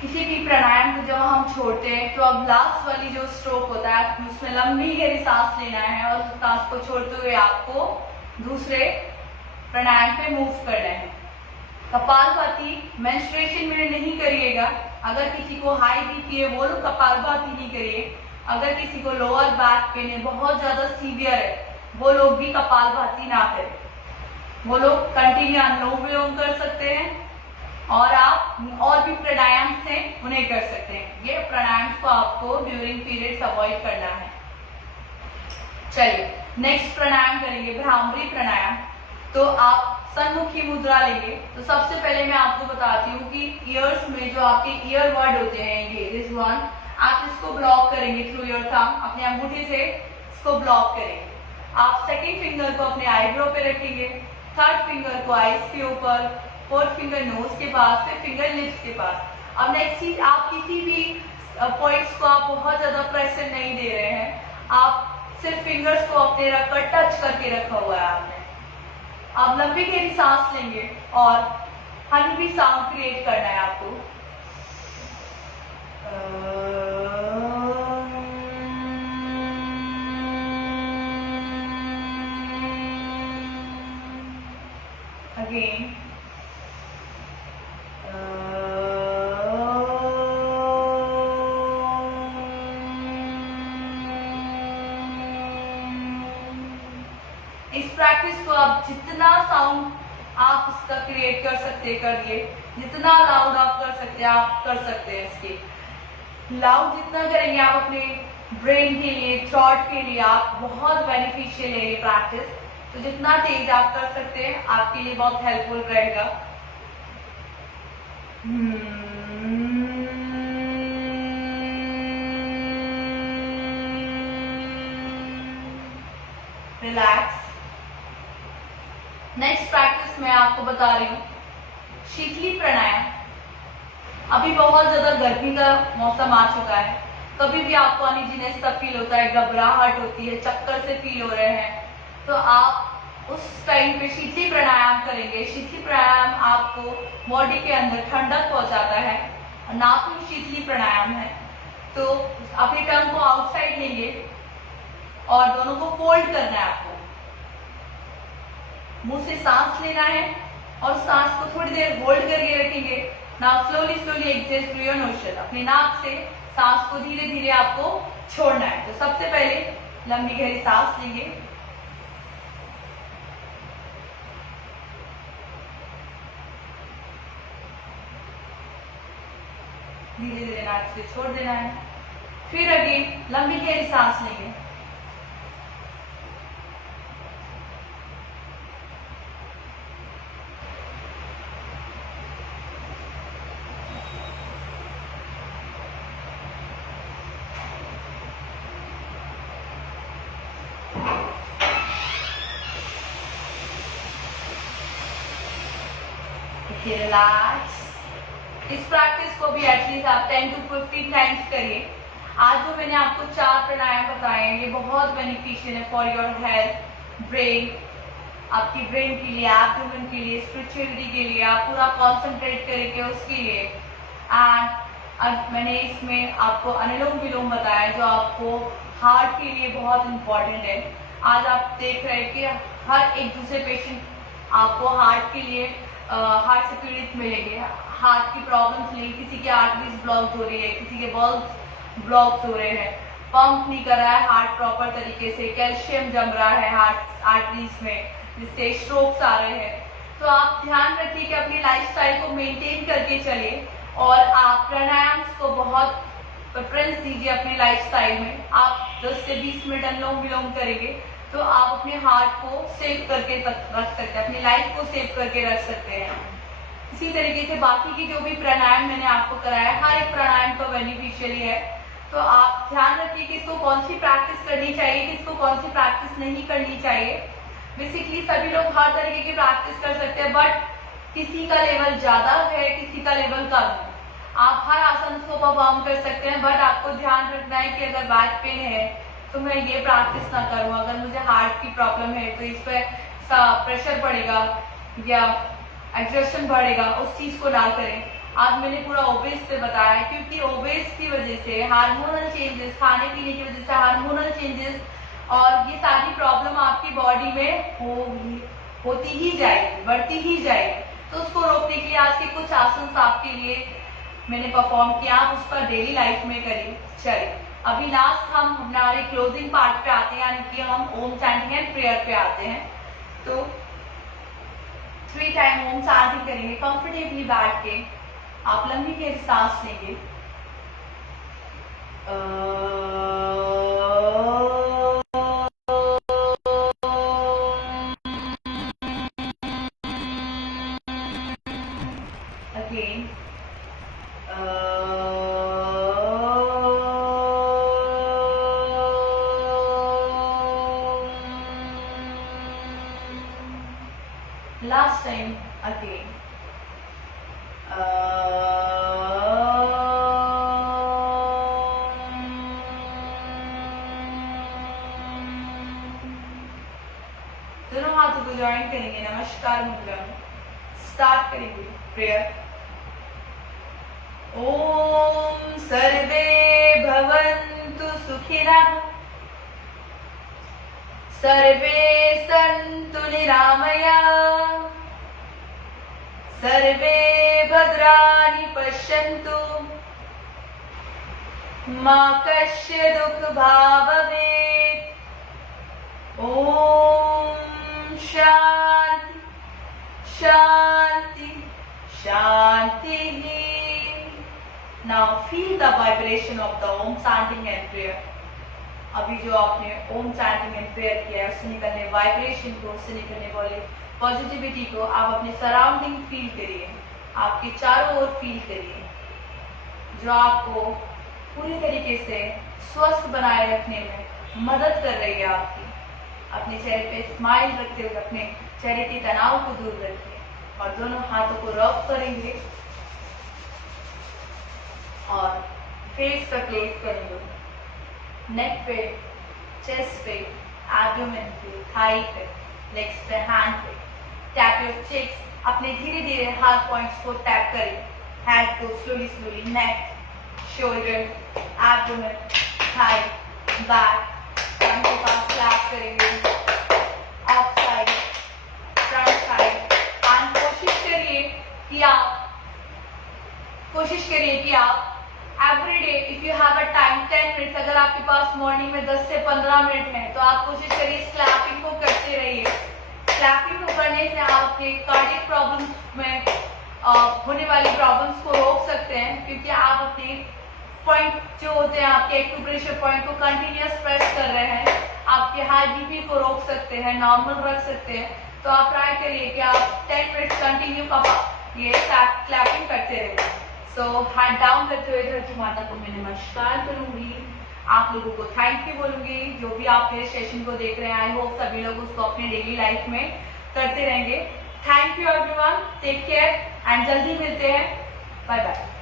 किसी भी प्राणायाम को जब हम छोड़ते हैं तो अब लास्ट वाली जो स्ट्रोक होता है उसमें लंबी गहरी सांस लेना है और उस सांस को छोड़ते हुए आपको दूसरे प्राणायाम पे मूव करना है। कपालभाति मेंस्ट्रुएशन में नहीं करिएगा। अगर किसी को हाई बीपी है वो लोग कपालभाति नहीं करिए। अगर किसी को लोअर बैक पेन है, बहुत ज्यादा सीवियर है, वो लोग भी कपालभाति ना करें। वो लोग कंटिन्यू अनुलोम विलोम कर सकते हैं और आप और भी प्राणायाम से उन्हें कर सकते हैं। ये प्राणायाम को आपको ड्यूरिंग पीरियड्स अवॉइड करना है। चलिए नेक्स्ट प्राणायाम करेंगे, भ्रामरी प्राणायाम। तो आप सन्मुखी मुद्रा लेंगे। तो सबसे पहले मैं आपको बताती हूँ कि ईयर्स में जो आपके ईयर वर्ड होते हैं, ये दिस वन, आप इसको ब्लॉक करेंगे थ्रू योर थंब, अपने अंगूठे से इसको ब्लॉक करेंगे। आप सेकेंड फिंगर को अपने आईब्रो पे रखेंगे, थर्ड फिंगर को आईज के ऊपर, फोर्थ फिंगर नोज के पास, फिर फिंगर लिप्स के पास। अब नेक्स्ट चीज, आप किसी भी पॉइंट्स को आप बहुत ज्यादा प्रेशर नहीं दे रहे हैं, आप सिर्फ फिंगर्स को अपने रखकर टच करके रखा हुआ है आपने। आप लंबी गहरी सांस लेंगे और हनी साउंड क्रिएट करना है आपको। अगेन इस प्रैक्टिस को आप जितना साउंड आप इसका क्रिएट कर सकते करिए, जितना लाउड आप कर सकते आप कर सकते हैं। इसके लाउड जितना करेंगे आप अपने ब्रेन के लिए, थॉट के लिए आप बहुत बेनिफिशियल है ये प्रैक्टिस। तो जितना तेज आप कर सकते हैं आपके लिए बहुत हेल्पफुल रहेगा। रिलैक्स। नेक्स्ट प्रैक्टिस मैं आपको बता रही हूँ शीतली प्राणायाम। अभी बहुत ज्यादा गर्मी का मौसम आ चुका है, कभी भी आपको अनइजीनेस सा फील होता है, घबराहट होती है, चक्कर से फील हो रहे हैं, तो आप उस टाइम पे शीतली प्राणायाम करेंगे। शीतली प्राणायाम आपको बॉडी के अंदर ठंडक पहुंचाता है। नाभि शीतली प्राणायाम है। तो अपने टंग को आउटसाइड लेंगे और दोनों को फोल्ड करना है आपको। मुंह से सांस लेना है और सांस को थोड़ी देर होल्ड करके रखेंगे। Now slowly slowly exhale through your nostril. अपने नाक से सांस को धीरे धीरे आपको छोड़ना है। तो सबसे पहले लंबी गहरी सांस लेंगे, धीरे धीरे नाक से छोड़ देना है। फिर अगेन लंबी गहरी सांस लेंगे, रिलैक्स। इस प्रैक्टिस को भी एटलीस्ट आप 10 to 15 टाइम्स करिए। आज जो मैंने आपको 4 प्राणायाम बताए हैं ये बहुत बेनिफिशियल है फॉर योर हेल्थ, ब्रेन, आपकी ब्रेन के लिए, एब्डोमेन के लिए, स्पिरिचुअलिटी के लिए, आप पूरा कॉन्सेंट्रेट करेंगे उसके लिए। एंड मैंने इसमें आपको अनुलोम विलोम बताया जो आपको हार्ट के लिए बहुत इंपॉर्टेंट है। आज आप देख रहे हैं कि हर एक दूसरे पेशेंट आपको हार्ट के लिए हार्ट से पीड़ित मिलेंगे। हार्ट की प्रॉब्लम्स नहीं, किसी की आर्टरीज ब्लॉक हो रही है, किसी के बल्ब ब्लॉक हो रहे हैं, पंप नहीं कर रहा है हार्ट प्रॉपर तरीके से, कैल्शियम जम रहा है हार्ट आर्टरीज में, जिससे स्ट्रोक्स आ रहे हैं। तो आप ध्यान रखिए कि अपनी लाइफस्टाइल को मेंटेन करके चलिए और आप प्राणायाम को बहुत प्रेफरेंस दीजिए अपने लाइफस्टाइल में। आप 10 से 20 मिनट अनुलोम विलोम करेंगे तो आप अपने हार्ट को सेव करके रख सकते हैं, अपनी लाइफ को सेव करके रख सकते हैं। इसी तरीके से बाकी की जो भी प्राणायाम मैंने आपको कराया, हर एक प्राणायाम का बेनिफिशियली है। तो आप ध्यान रखिए कि इसको कौन सी प्रैक्टिस करनी चाहिए, किसको कौन सी प्रैक्टिस नहीं करनी चाहिए। बेसिकली सभी लोग हर तरीके की प्रैक्टिस कर सकते हैं, बट किसी का लेवल ज्यादा है, किसी का लेवल कम है। आप हर आसन को परफॉर्म कर सकते हैं, बट आपको ध्यान रखना है कि अगर बैक पेन है तो मैं ये प्रैक्टिस ना करूं, अगर मुझे हार्ट की प्रॉब्लम है तो इस पर प्रेशर पड़ेगा या एग्जर्शन बढ़ेगा, उस चीज को ना करें। आज मैंने पूरा ओबेस पे बताया, क्योंकि ओबेस की वजह से हार्मोनल चेंजेस, खाने पीने की वजह से हार्मोनल चेंजेस और ये सारी प्रॉब्लम आपकी बॉडी में होती ही जाएगी, बढ़ती ही जाएगी। तो उसको रोकने के लिए आज के कुछ आसन आपके लिए मैंने परफॉर्म किया, आप उसका डेली लाइफ में करिए। चलिए अभी लास्ट हम हमारे क्लोजिंग पार्ट पे आते हैं, यानी कि हम ओम चैंटिंग एंड प्रेयर पे आते हैं। तो 3 टाइम ओम चैंटिंग करेंगे, कंफर्टेबली बैठ के आप लंबी गहरी सांस लेंगे। Again. Last time again. दोनों हाथों को ज्वाइन करेंगे, नमस्कार मुद्रा में स्टार्ट करेंगे प्रेयर। ओम सर्वे भवन्तु सुखिनः, सर्वे सन्तु निरामयाः, सर्वे भद्राणि पश्यन्तु, मा कश्चित् दुःखभाग् भवेत्। ओम शांति शांति शांति। Now feel the vibration of the Om chanting and prayer. अभी जो आपने ओम चैंटिंग एंड प्रेयर किया है, उससे निकलने वाइब्रेशन को, उससे निकलने वाले पॉजिटिविटी को आप अपने सराउंडिंग फील करिए, आपके चारों ओर फील करिए, जो आपको पूरी तरीके से स्वस्थ बनाए रखने में मदद कर रही है आपकी। अपने चेहरे पे स्माइल रखते हुए अपने चेहरे के तनाव को दूर रखिए और दोनों हाथों को रब करेंगे और फेस पर प्लेस करेंगे, नेक पे, चेस्ट पे, एब्डोमेन पे, थाई पे, लेग्स पे, हैंड पे। टैप योर चेक्स, अपने धीरे धीरे हाथ पॉइंट्स को टैप करें, हैंड को slowly slowly, neck, shoulder, abdomen, thigh, back, front के पास क्लैप करेंगे, off side, front side. And कोशिश करिए कि आप every day if you have a time 10 minutes, अगर आपके पास मॉर्निंग में 10 से 15 मिनट है तो आप कोशिश करिए इस क्लैपिंग को करते रहिए। क्लैपिंग को करने से आप अपने कार्डियक प्रॉब्लम्स में होने वाली प्रॉब्लम्स को रोक सकते हैं, क्योंकि आप अपने पॉइंट जो होते हैं आपके एक्यूप्रेशर पॉइंट को कंटिन्यूअस प्रेस कर रहे हैं, आपके हाई बीपी को रोक सकते हैं, नॉर्मल रख सकते हैं। तो आप ट्राई करिए कि आप 10 मिनट्स कंटिन्यू ये क्लैपिंग करते रहिए। सो हैंड डाउन करते हुए धरती माता को मैं नमस्कार करूंगी, आप लोगों को थैंक यू बोलूंगी। जो भी आप मेरे सेशन को देख रहे हैं, आई होप सभी लोग उसको अपने डेली लाइफ में करते रहेंगे। Thank you everyone, take care and जल्दी मिलते हैं, बाय बाय।